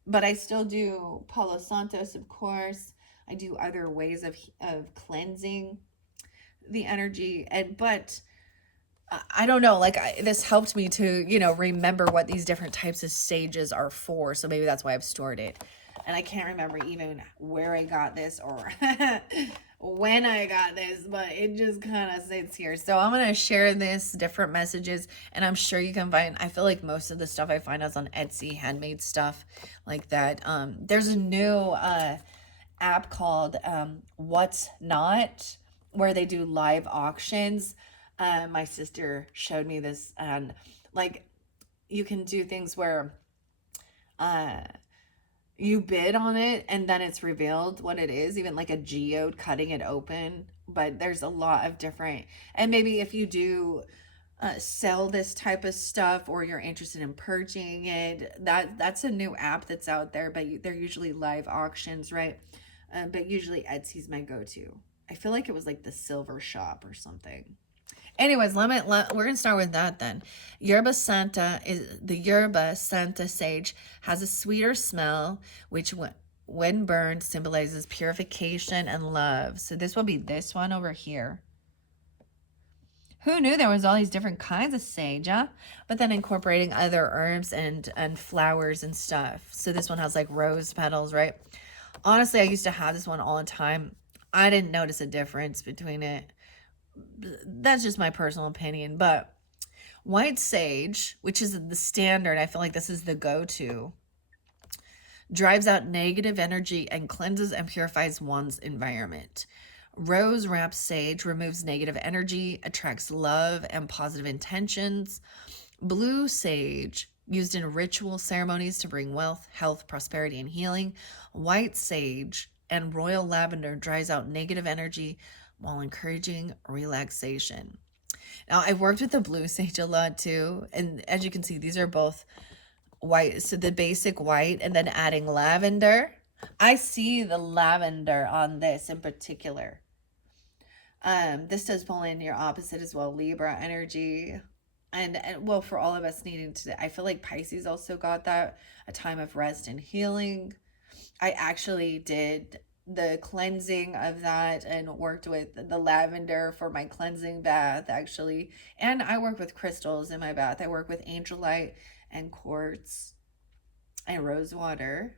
but I still do Palo Santos, of course. I do other ways of cleansing the energy, but I don't know, like this helped me to, remember what these different types of sages are for. So maybe that's why I've stored it. And I can't remember even where I got this or when I got this, but it just kind of sits here. So I'm going to share this different messages, and I'm sure you can find, I feel like most of the stuff I find is on Etsy, handmade stuff like that. There's a new app called What's Not, where they do live auctions. My sister showed me this, and like you can do things where uh you bid on it and then it's revealed what it is, even like a geode cutting it open. But there's a lot of different, and maybe if you do sell this type of stuff, or you're interested in purchasing it, that's a new app that's out there. But they're usually live auctions, right? But usually Etsy's my go-to. I feel like it was like the silver shop or something. Anyways, we're gonna start with that then. Yerba Santa sage has a sweeter smell, which when burned symbolizes purification and love. So this will be this one over here. Who knew there was all these different kinds of sage, huh? But then incorporating other herbs and flowers and stuff. So this one has like rose petals, right? Honestly, I used to have this one all the time. I didn't notice a difference between it. That's just my personal opinion. But white sage, which is the standard, I feel like this is the go-to. drives out negative energy, and cleanses and purifies one's environment. Rose wrapped sage removes negative energy, attracts love and positive intentions. Blue sage, used in ritual ceremonies to bring wealth, health, prosperity, and healing. White sage and royal lavender dries out negative energy while encouraging relaxation. Now, I've worked with the blue sage a lot too. And as you can see, these are both white. So the basic white and then adding lavender. I see the lavender on this in particular. This does pull in your opposite as well, Libra energy. And well, for all of us needing to, I feel like Pisces also got that, a time of rest and healing. I actually did the cleansing of that and worked with the lavender for my cleansing bath, actually. And I work with crystals in my bath. I work with angelite and quartz and rose water.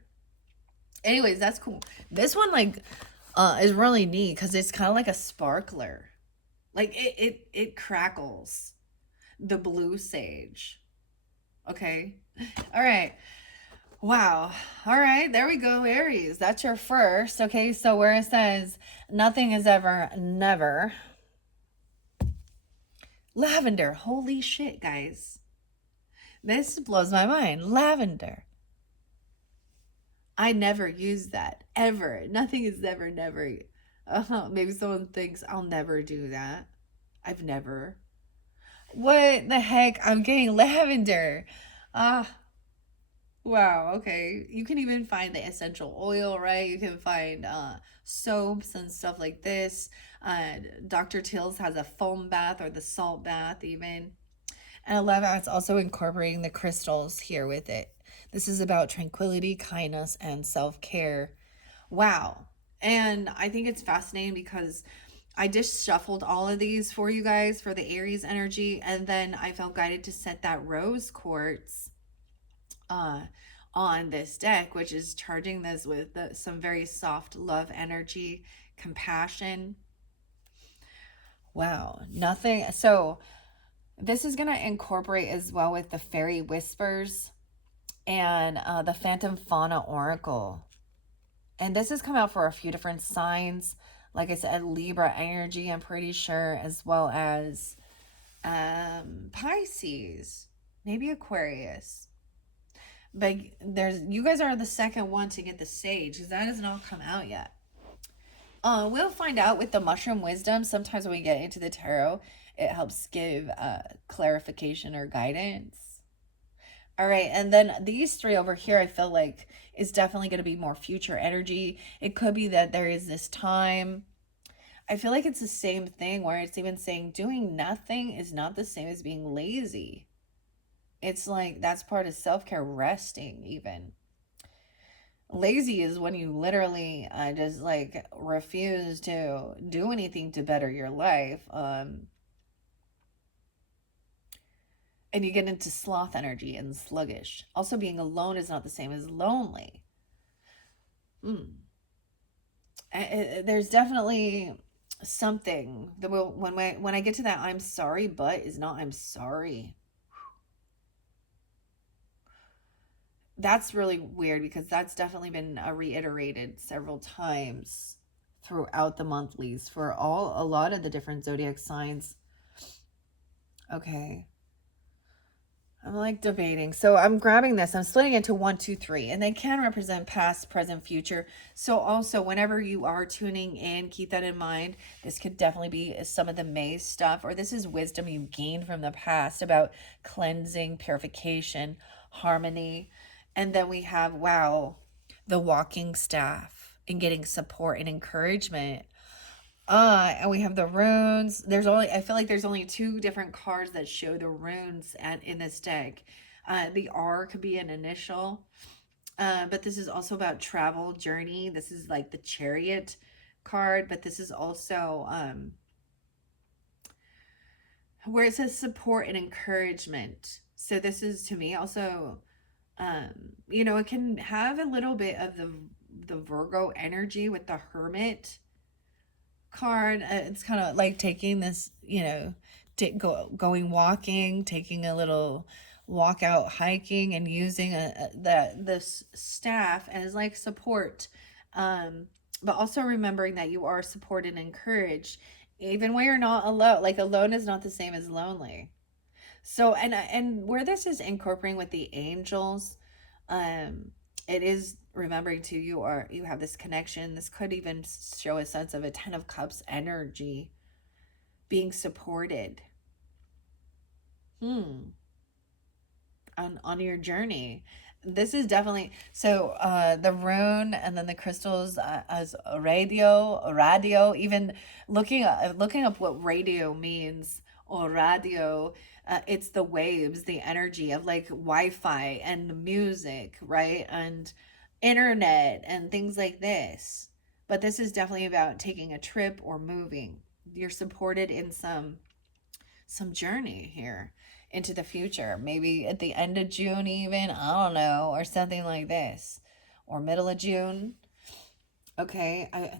Anyways, that's cool. This one, like, is really neat because it's kind of like a sparkler. Like, it crackles. The blue sage. Okay. All right. Wow. All right. There we go, Aries. That's your first. Okay. So where it says nothing is ever, never. Lavender. Holy shit, guys. This blows my mind. Lavender. I never use that. Ever. Nothing is ever, never. Maybe someone thinks I'll never do that. I've never. What the heck? I'm getting lavender. Ah, wow, okay. You can even find the essential oil, right? You can find soaps and stuff like this. Dr. Teal's has a foam bath or the salt bath, even. And I love how it's also incorporating the crystals here with it. This is about tranquility, kindness, and self care. Wow. And I think it's fascinating because I just shuffled all of these for you guys for the Aries energy. And then I felt guided to set that rose quartz uh, on this deck, which is charging this with some very soft love energy, compassion. Wow. Nothing. So this is going to incorporate as well with the fairy whispers and the phantom fauna oracle. And this has come out for a few different signs. Like I said, Libra energy, I'm pretty sure, as well as Pisces, maybe Aquarius. But there's, you guys are the second one to get the sage because that has not come out yet. We'll find out with the mushroom wisdom. Sometimes when we get into the tarot, it helps give clarification or guidance. All right, and then these three over here, I feel like is definitely going to be more future energy. It could be that there is this time. I feel like it's the same thing where it's even saying doing nothing is not the same as being lazy. It's like that's part of self-care, resting even. Lazy is when you literally just like refuse to do anything to better your life. And you get into sloth energy and sluggish. Also, being alone is not the same as lonely. There's definitely something that will, when I get to that I'm sorry but is not I'm sorry. That's really weird because that's definitely been reiterated several times throughout the monthlies for a lot of the different zodiac signs. Okay. I'm like debating. So I'm grabbing this. I'm splitting it into 1, 2, 3, and they can represent past, present, future. So also, whenever you are tuning in, keep that in mind. This could definitely be some of the May stuff, or this is wisdom you gained from the past about cleansing, purification, harmony. And then we have, wow, the walking staff and getting support and encouragement. And we have the runes. There's only, I feel like there's only 2 different cards that show the runes in this deck. The R could be an initial, but this is also about travel, journey. This is like the Chariot card, but this is also where it says support and encouragement. So this is to me also, you know, it can have a little bit of the Virgo energy with the Hermit card. It's kind of like taking this, you know, going walking, taking a little walk out hiking and using this staff as like support, but also remembering that you are supported and encouraged even when you're not alone. Like alone is not the same as lonely. So and where this is incorporating with the angels, um it is remembering too, you have this connection. This could even show a sense of a 10 of cups energy being supported hmm on your journey. This is definitely so the rune and then the crystals, as a radio, even looking up what radio means, or radio, it's the waves, the energy of like Wi-Fi and music, right? And internet and things like this. But this is definitely about taking a trip or moving. You're supported in some journey here into the future. Maybe at the end of June, even, I don't know, or something like this, or middle of June. Okay, I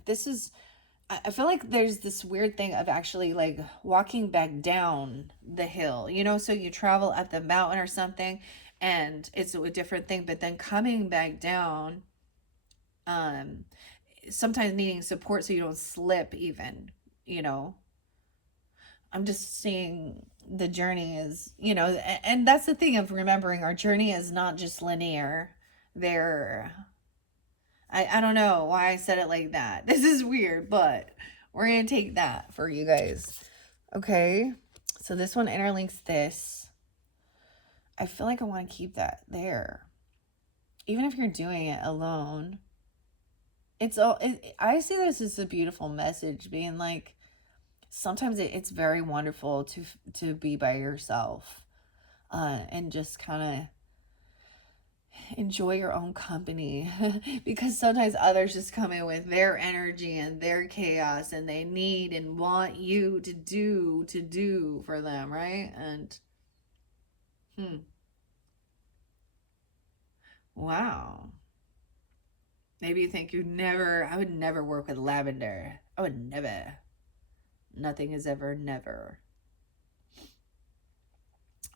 feel like there's this weird thing of actually like walking back down the hill, so you travel up the mountain or something, and it's a different thing, but then coming back down, um, sometimes needing support so you don't slip, even, you know. I'm just seeing the journey is, and that's the thing of remembering our journey is not just linear. There, I don't know why I said it like that. This is weird, but we're going to take that for you guys. Okay. So this one interlinks this. I feel like I want to keep that there. Even if you're doing it alone, I see this as a beautiful message being like, sometimes it's very wonderful to be by yourself, and just kind of enjoy your own company because sometimes others just come in with their energy and their chaos, and they need and want you to do for them, right? And wow, maybe you think I would never work with lavender. I would never. Nothing is ever never.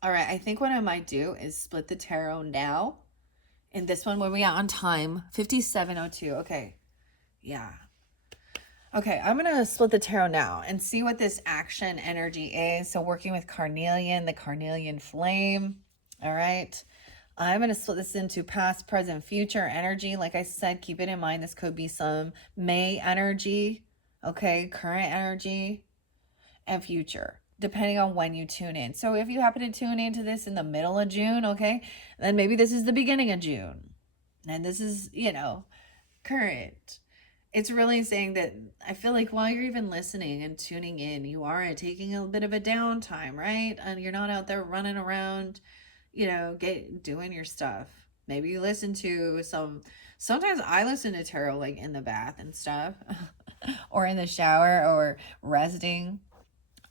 All right, I think what I might do is split the tarot now. In this one, where we at on time? 57:02. Okay. Yeah. Okay, I'm going to split the tarot now and see what this action energy is. So working with carnelian, the carnelian flame. All right. I'm going to split this into past, present, future energy. Like I said, keep it in mind. This could be some May energy. Okay. Current energy and future, depending on when you tune in. So if you happen to tune into this in the middle of June, okay, then maybe this is the beginning of June. And this is, current. It's really saying that I feel like while you're even listening and tuning in, you are taking a bit of a downtime, right? And you're not out there running around, doing your stuff. Maybe you listen to sometimes I listen to tarot like in the bath and stuff, or in the shower, or resting.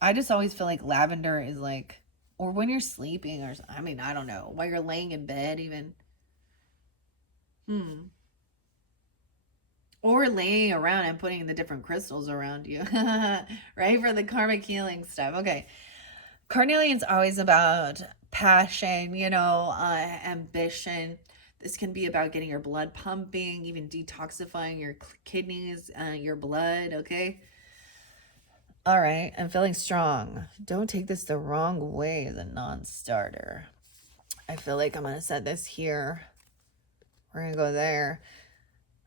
I just always feel like lavender is like, or when you're sleeping, or I mean, I don't know, while you're laying in bed, even. Or laying around and putting the different crystals around you, right? For the karmic healing stuff. Okay. Carnelian's always about passion, ambition. This can be about getting your blood pumping, even detoxifying your kidneys, your blood, okay? All right, I'm feeling strong. Don't take this the wrong way as a non-starter. I feel like I'm going to set this here. We're going to go there.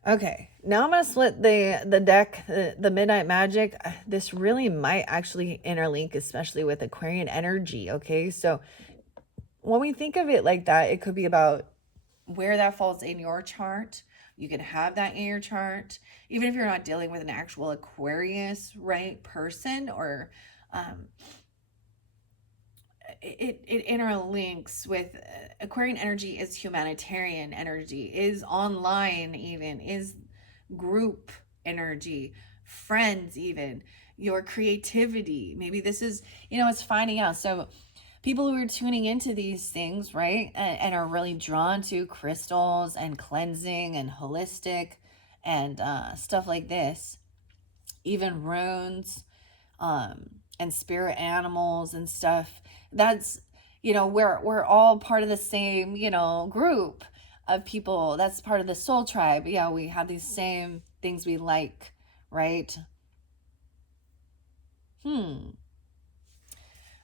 Okay, now I'm going to split the deck, the Midnight Magic. This really might actually interlink, especially with Aquarian energy, okay? So when we think of it like that, it could be about where that falls in your chart. You can have that in your chart, even if you're not dealing with an actual Aquarius, right, person, or it interlinks with Aquarian energy is humanitarian energy, is online, even is group energy, friends, even your creativity. Maybe this is, it's finding out. So people who are tuning into these things, right, and are really drawn to crystals and cleansing and holistic and stuff like this, even runes, and spirit animals and stuff. That's, we're all part of the same, group of people. That's part of the soul tribe. Yeah, we have these same things we like, right?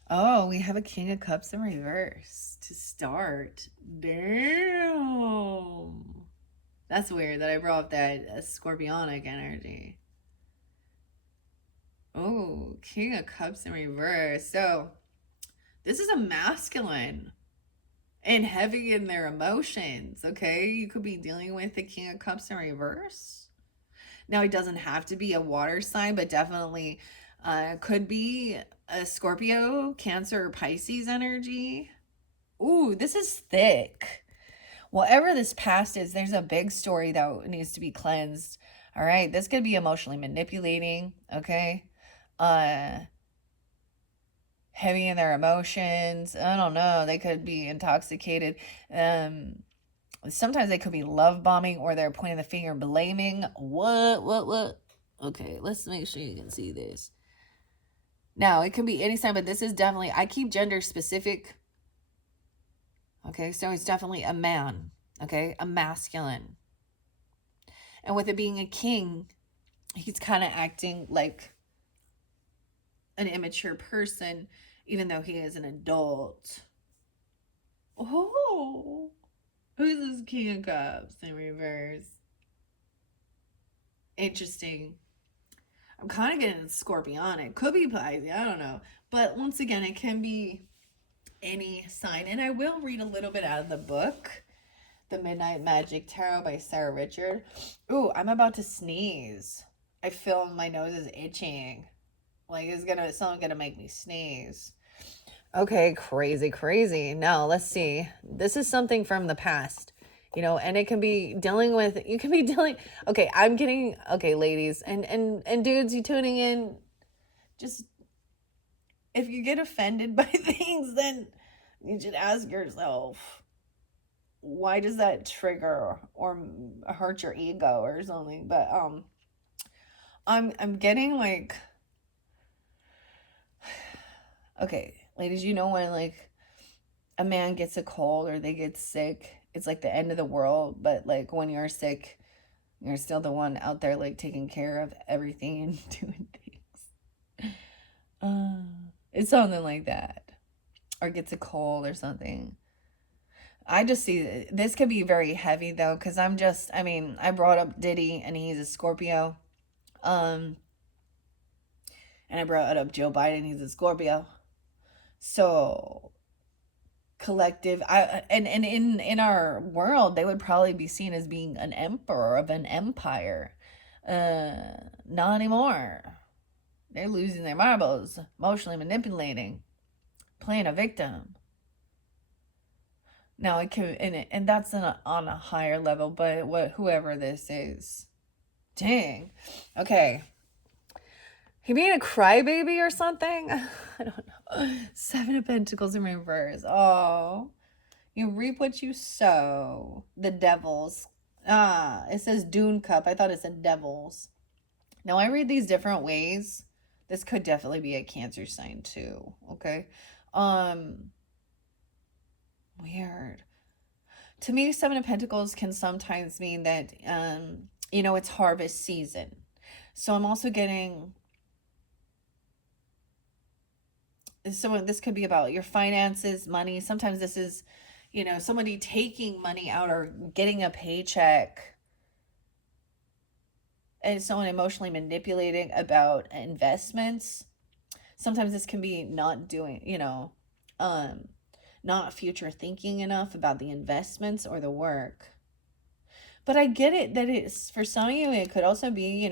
Oh, we have a King of Cups in reverse to start. Damn. That's weird that I brought up that scorpionic energy. Oh, King of Cups in reverse. So, this is a masculine and heavy in their emotions, okay? You could be dealing with the King of Cups in reverse. Now, it doesn't have to be a water sign, but definitely could be a Scorpio, Cancer, or Pisces energy. Ooh, this is thick. Whatever this past is, there's a big story that needs to be cleansed. All right, this could be emotionally manipulating, okay? Heavy in their emotions. I don't know. They could be intoxicated. Sometimes they could be love bombing, or they're pointing the finger, blaming. What? Okay, let's make sure you can see this. Now, it can be any sign, but this is definitely, I keep gender specific. Okay, so it's definitely a man. Okay, a masculine. And with it being a king, he's kind of acting like an immature person, even though he is an adult. Oh, who's this King of Cups in reverse? Interesting. I'm kind of getting scorpionic. Could be Pisces. I don't know. But once again, it can be any sign. And I will read a little bit out of the book, The Midnight Magic Tarot by Sarah Richard. Ooh, I'm about to sneeze. I feel my nose is itching. Like someone's gonna make me sneeze. Okay, crazy. Now let's see. This is something from the past, and it can be dealing with. You can be dealing. Okay, I'm getting. Okay, ladies and dudes, you tuning in. Just if you get offended by things, then you should ask yourself, why does that trigger or hurt your ego or something? But I'm getting like. Okay, ladies, when like a man gets a cold or they get sick, it's like the end of the world. But like when you're sick, you're still the one out there like taking care of everything and doing things. It's something like that. Or gets a cold or something. I just see this could be very heavy though, because I brought up Diddy and he's a Scorpio. And I brought up Joe Biden, he's a Scorpio. So collective, and in our world they would probably be seen as being an emperor of an empire. Not anymore. They're losing their marbles, emotionally manipulating, playing a victim. Now it can, and that's on a higher level, but whoever this is, dang. Okay, he being a crybaby or something. I don't know. Seven of Pentacles in reverse. Oh, you reap what you sow. The Devils. It says Dune Cup. I thought it said Devils. Now I read these different ways. This could definitely be a Cancer sign too. Okay. Weird. To me, Seven of Pentacles can sometimes mean that it's harvest season. So I'm also getting, so this could be about your finances, money. Sometimes this is, somebody taking money out or getting a paycheck, and someone emotionally manipulating about investments. Sometimes this can be not doing, not future thinking enough about the investments or the work. But I get it that it's, for some of you, it could also be,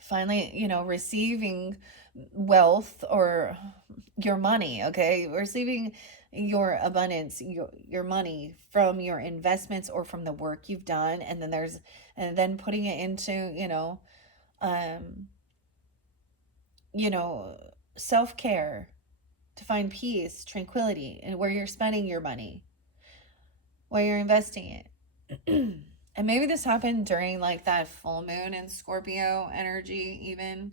finally, receiving wealth or your money, okay? Receiving your abundance, your money from your investments or from the work you've done, and then putting it into, um, self-care to find peace, tranquility, and where you're spending your money, where you're investing it. And maybe this happened during like that full moon in Scorpio energy even.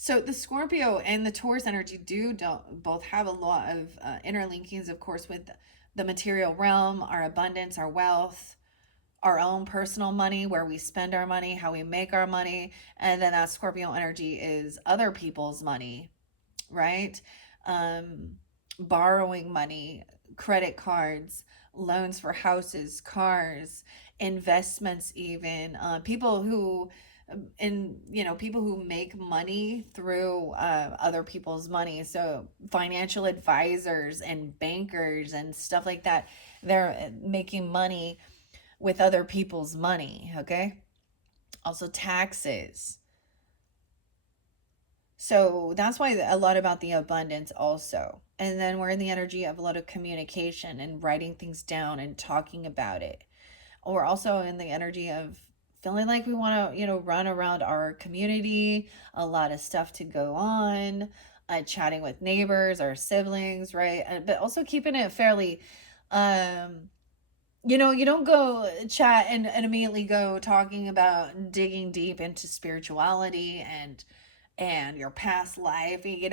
So the Scorpio and the Taurus energy don't both have a lot of interlinkings, of course, with the material realm, our abundance, our wealth, our own personal money, where we spend our money, how we make our money. And then that Scorpio energy is other people's money, right? Um, Borrowing money, credit cards, loans for houses, cars, investments, even people who and people who make money through other people's money, so financial advisors and bankers and stuff like that, they're making money with other people's money. Okay, also taxes. So that's why a lot about the abundance also. And then we're in the energy of a lot of communication and writing things down and talking about it. We're also in the energy of feeling like we want to, run around our community, a lot of stuff to go on, chatting with neighbors, our siblings, right? But also keeping it fairly, you don't go chat and immediately go talking about digging deep into spirituality and your past life. We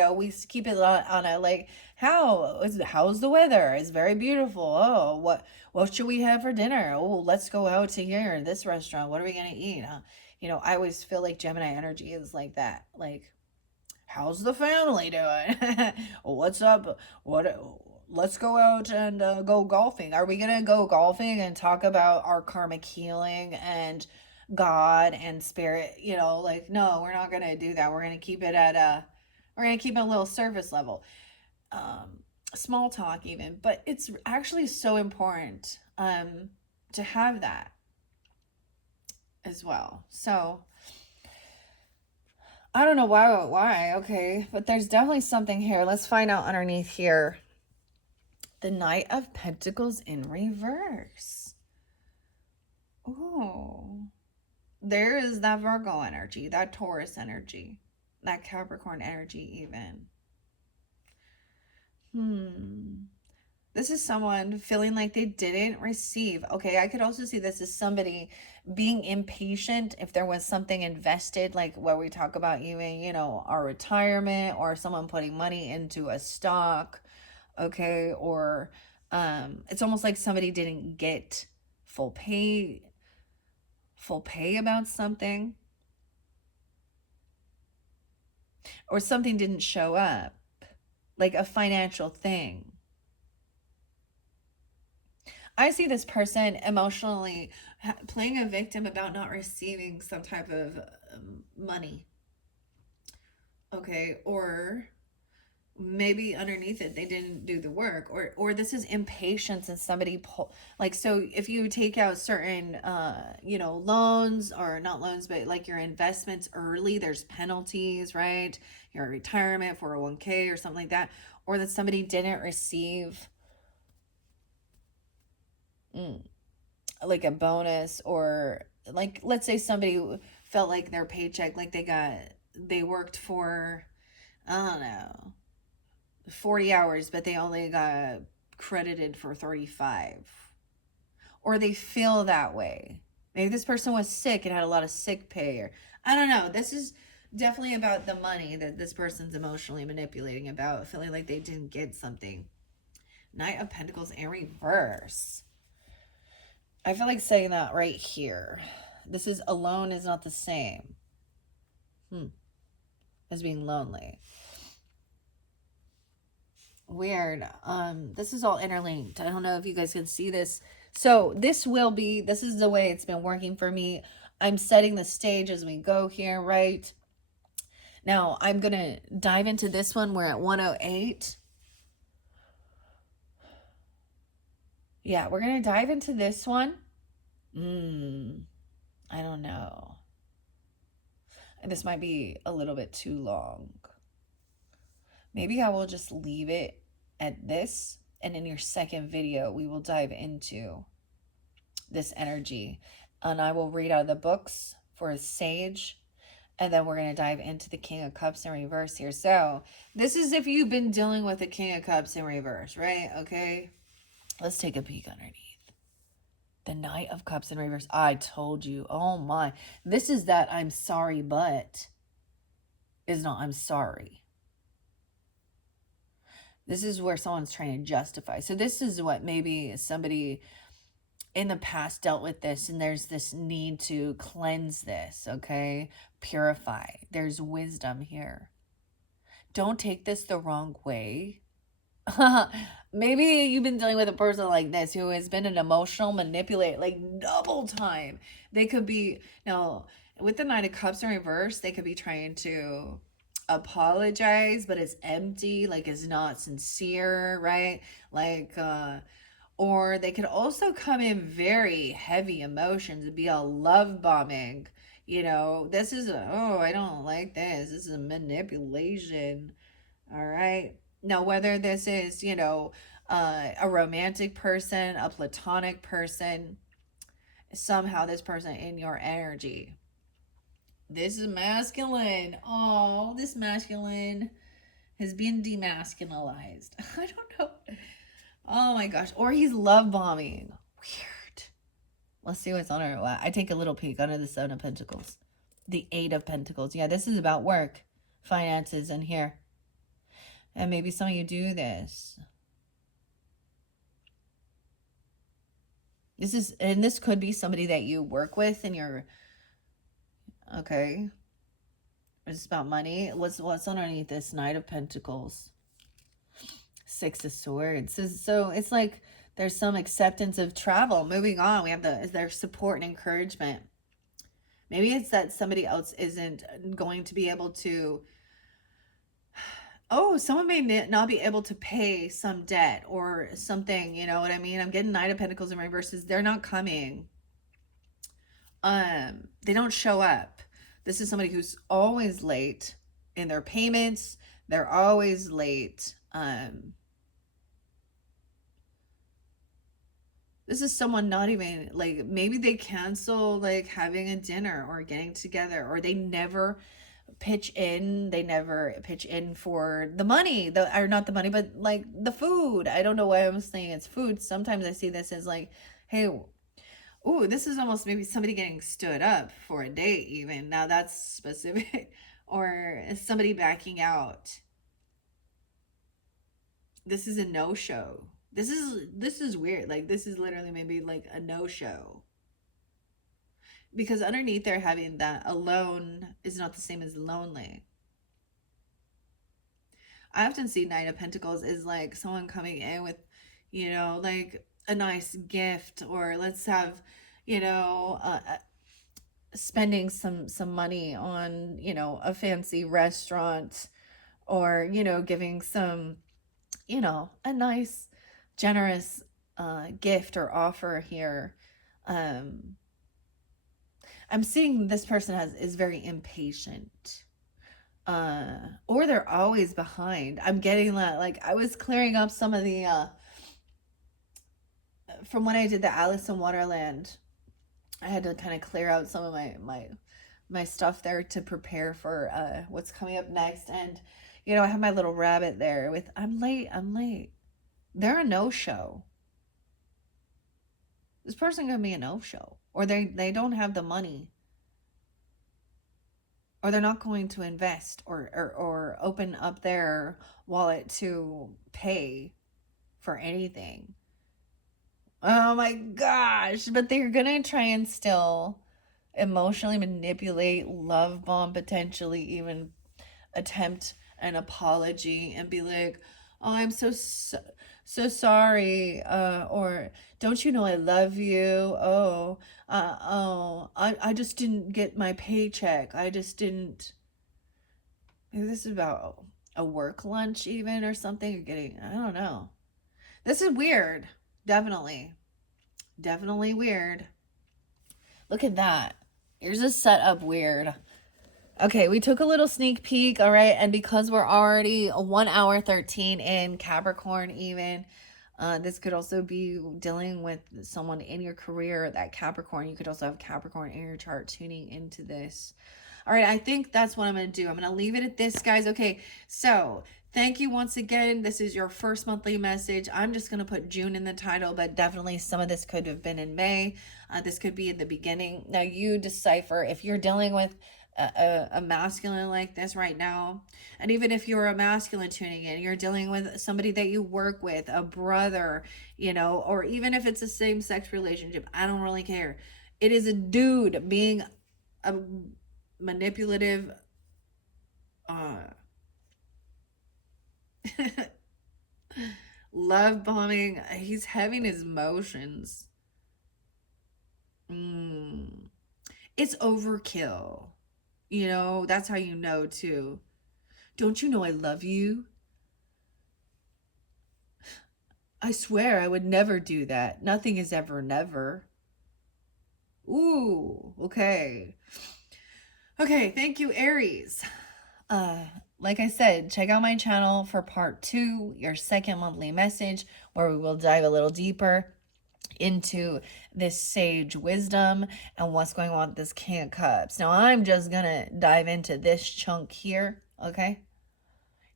keep it on a like, how's the weather? It's very beautiful. Oh, what should we have for dinner? Oh, let's go out to here, this restaurant. What are we gonna eat? I always feel like Gemini energy is like that. Like, how's the family doing? What's up? What? Let's go out and go golfing. Are we gonna go golfing and talk about our karmic healing and God and spirit? Like, no, we're not gonna do that. We're gonna keep it a little surface level, um, small talk even. But it's actually so important to have that as well. So I don't know why. Okay, but there's definitely something here. Let's find out underneath here. The Knight of Pentacles in reverse. Oh, there is that Virgo energy, that Taurus energy, that Capricorn energy even. This is someone feeling like they didn't receive. Okay, I could also see this as somebody being impatient if there was something invested, like what we talk about, even, our retirement, or someone putting money into a stock. Okay, or it's almost like somebody didn't get full pay about something, or something didn't show up, like a financial thing. I see this person emotionally playing a victim about not receiving some type of money. Okay, or maybe underneath it they didn't do the work, or this is impatience and somebody like, so if you take out certain loans, or not loans, but like your investments early, there's penalties, right? Your retirement 401k or something like that, or that somebody didn't receive like a bonus, or like, let's say somebody felt like their paycheck, like they worked for, I don't know, 40 hours, but they only got credited for 35. Or they feel that way. Maybe this person was sick and had a lot of sick pay, or I don't know. This is definitely about the money that this person's emotionally manipulating about, feeling like they didn't get something. Knight of Pentacles in reverse. I feel like saying that right here. This is alone is not the same as being lonely. Weird. This is all interlinked. I don't know if you guys can see this. So this is the way it's been working for me. I'm setting the stage as we go here, right? Now I'm gonna dive into this one. We're at 108. Yeah, we're gonna dive into this one. I don't know. This might be a little bit too long. Maybe I will just leave it at this, and in your second video we will dive into this energy, and I will read out of the books for a sage, and then we're going to dive into the King of Cups in reverse here. So this is if you've been dealing with the King of Cups in reverse, right? Okay, let's take a peek underneath. The Knight of Cups in reverse. I told you. Oh my, this is that I'm sorry but is not, I'm sorry. This is where someone's trying to justify. So this is what maybe somebody in the past dealt with this, and there's this need to cleanse this, okay? Purify. There's wisdom here. Don't take this the wrong way. Maybe you've been dealing with a person like this who has been an emotional manipulator, like double time. They could be, now, with the Nine of Cups in reverse, they could be trying to apologize, but it's empty, like it's not sincere, right? Like, or they could also come in very heavy emotions and be a love bombing. You know, this is a, oh, I don't like this. This is a manipulation. All right. Now, whether this is, you know, a romantic person, a platonic person, somehow this person in your energy. This is masculine. Oh, this masculine has been demasculinized. I don't know. Oh my gosh. Or he's love bombing. Weird. Let's see what's on her. I take a little peek under the Seven of Pentacles. The Eight of Pentacles. Yeah, this is about work, finances, and here. And maybe some of you do this. This could be somebody that you work with and you're, okay. It's about money. What's underneath this Knight of Pentacles? Six of Swords. So it's like there's some acceptance of travel. Moving on, we have their support and encouragement. Maybe it's that somebody else isn't going to be able to, oh, someone may not be able to pay some debt or something, you know what I mean? I'm getting Knight of Pentacles in reverses. They're not coming. They don't show up. This is somebody who's always late in their payments. They're always late. This is someone not even, like, maybe they cancel, like, having a dinner or getting together, or they never pitch in. They never pitch in for the money, or not the money, but like the food. I don't know why I'm saying it's food. Sometimes I see this as like, hey, ooh, this is almost maybe somebody getting stood up for a date even. Now that's specific. Or somebody backing out. This is a no-show. This is weird. Like, this is literally maybe like a no-show. Because underneath they're having that alone is not the same as lonely. I often see Knight of Pentacles is like someone coming in with, you know, like a nice gift, or let's have, you know, spending some money on, you know, a fancy restaurant, or, you know, giving some, you know, a nice generous gift or offer here. I'm seeing this person is very impatient, or they're always behind. I'm getting that, like, I was clearing up some of the from when I did the Alice in Wonderland. I had to kind of clear out some of my stuff there to prepare for what's coming up next. And you know, I have my little rabbit there with I'm late. They're a no-show. This person gonna be a no-show, or they don't have the money, or they're not going to invest or open up their wallet to pay for anything. Oh my gosh, but they're gonna try and still emotionally manipulate, love bomb, potentially even attempt an apology and be like, oh, I'm so sorry, or don't you know I love you? Oh, I just didn't get my paycheck. I just didn't. Maybe this is about a work lunch even, or something. You're getting, I don't know. This is weird. Definitely weird. Look at that. Here's a setup weird. Okay, we took a little sneak peek, all right? And because we're already 1 hour 13 in Capricorn even, this could also be dealing with someone in your career, that Capricorn. You could also have Capricorn in your chart tuning into this. All right, I think that's what I'm going to do. I'm going to leave it at this, guys. Okay, so thank you once again. This is your first monthly message. I'm just going to put June in the title, but definitely some of this could have been in May. This could be in the beginning. Now, you decipher if you're dealing with a masculine like this right now. And even if you're a masculine tuning in, you're dealing with somebody that you work with, a brother, you know, or even if it's a same sex relationship, I don't really care. It is a dude being a manipulative, uh, love bombing. He's having his emotions. Mm. It's overkill. You know, that's how you know too. Don't you know I love you? I swear I would never do that. Nothing is ever never. Ooh, okay. Okay, thank you, Aries. Uh, like I said, check out my channel for part 2, your second monthly message, where we will dive a little deeper into this sage wisdom and what's going on with this King of Cups. Now, I'm just gonna dive into this chunk here, okay?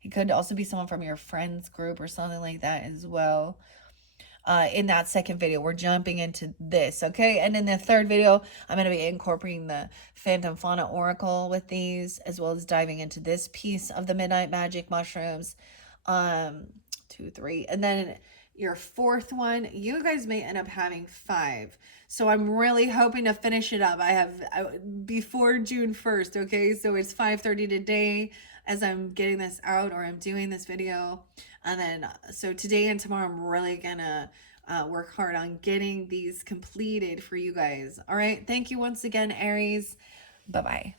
It could also be someone from your friends group or something like that as well. In that second video, we're jumping into this, okay? And in the third video, I'm going to be incorporating the Phantom Fauna Oracle with these, as well as diving into this piece of the Midnight Magic mushrooms. 2, 3. And then your fourth one, you guys may end up having 5. So I'm really hoping to finish it up. I have before June 1st, okay? So it's 5:30 today as I'm getting this out, or I'm doing this video. And then, so today and tomorrow, I'm really gonna work hard on getting these completed for you guys. All right. Thank you once again, Aries. Bye bye.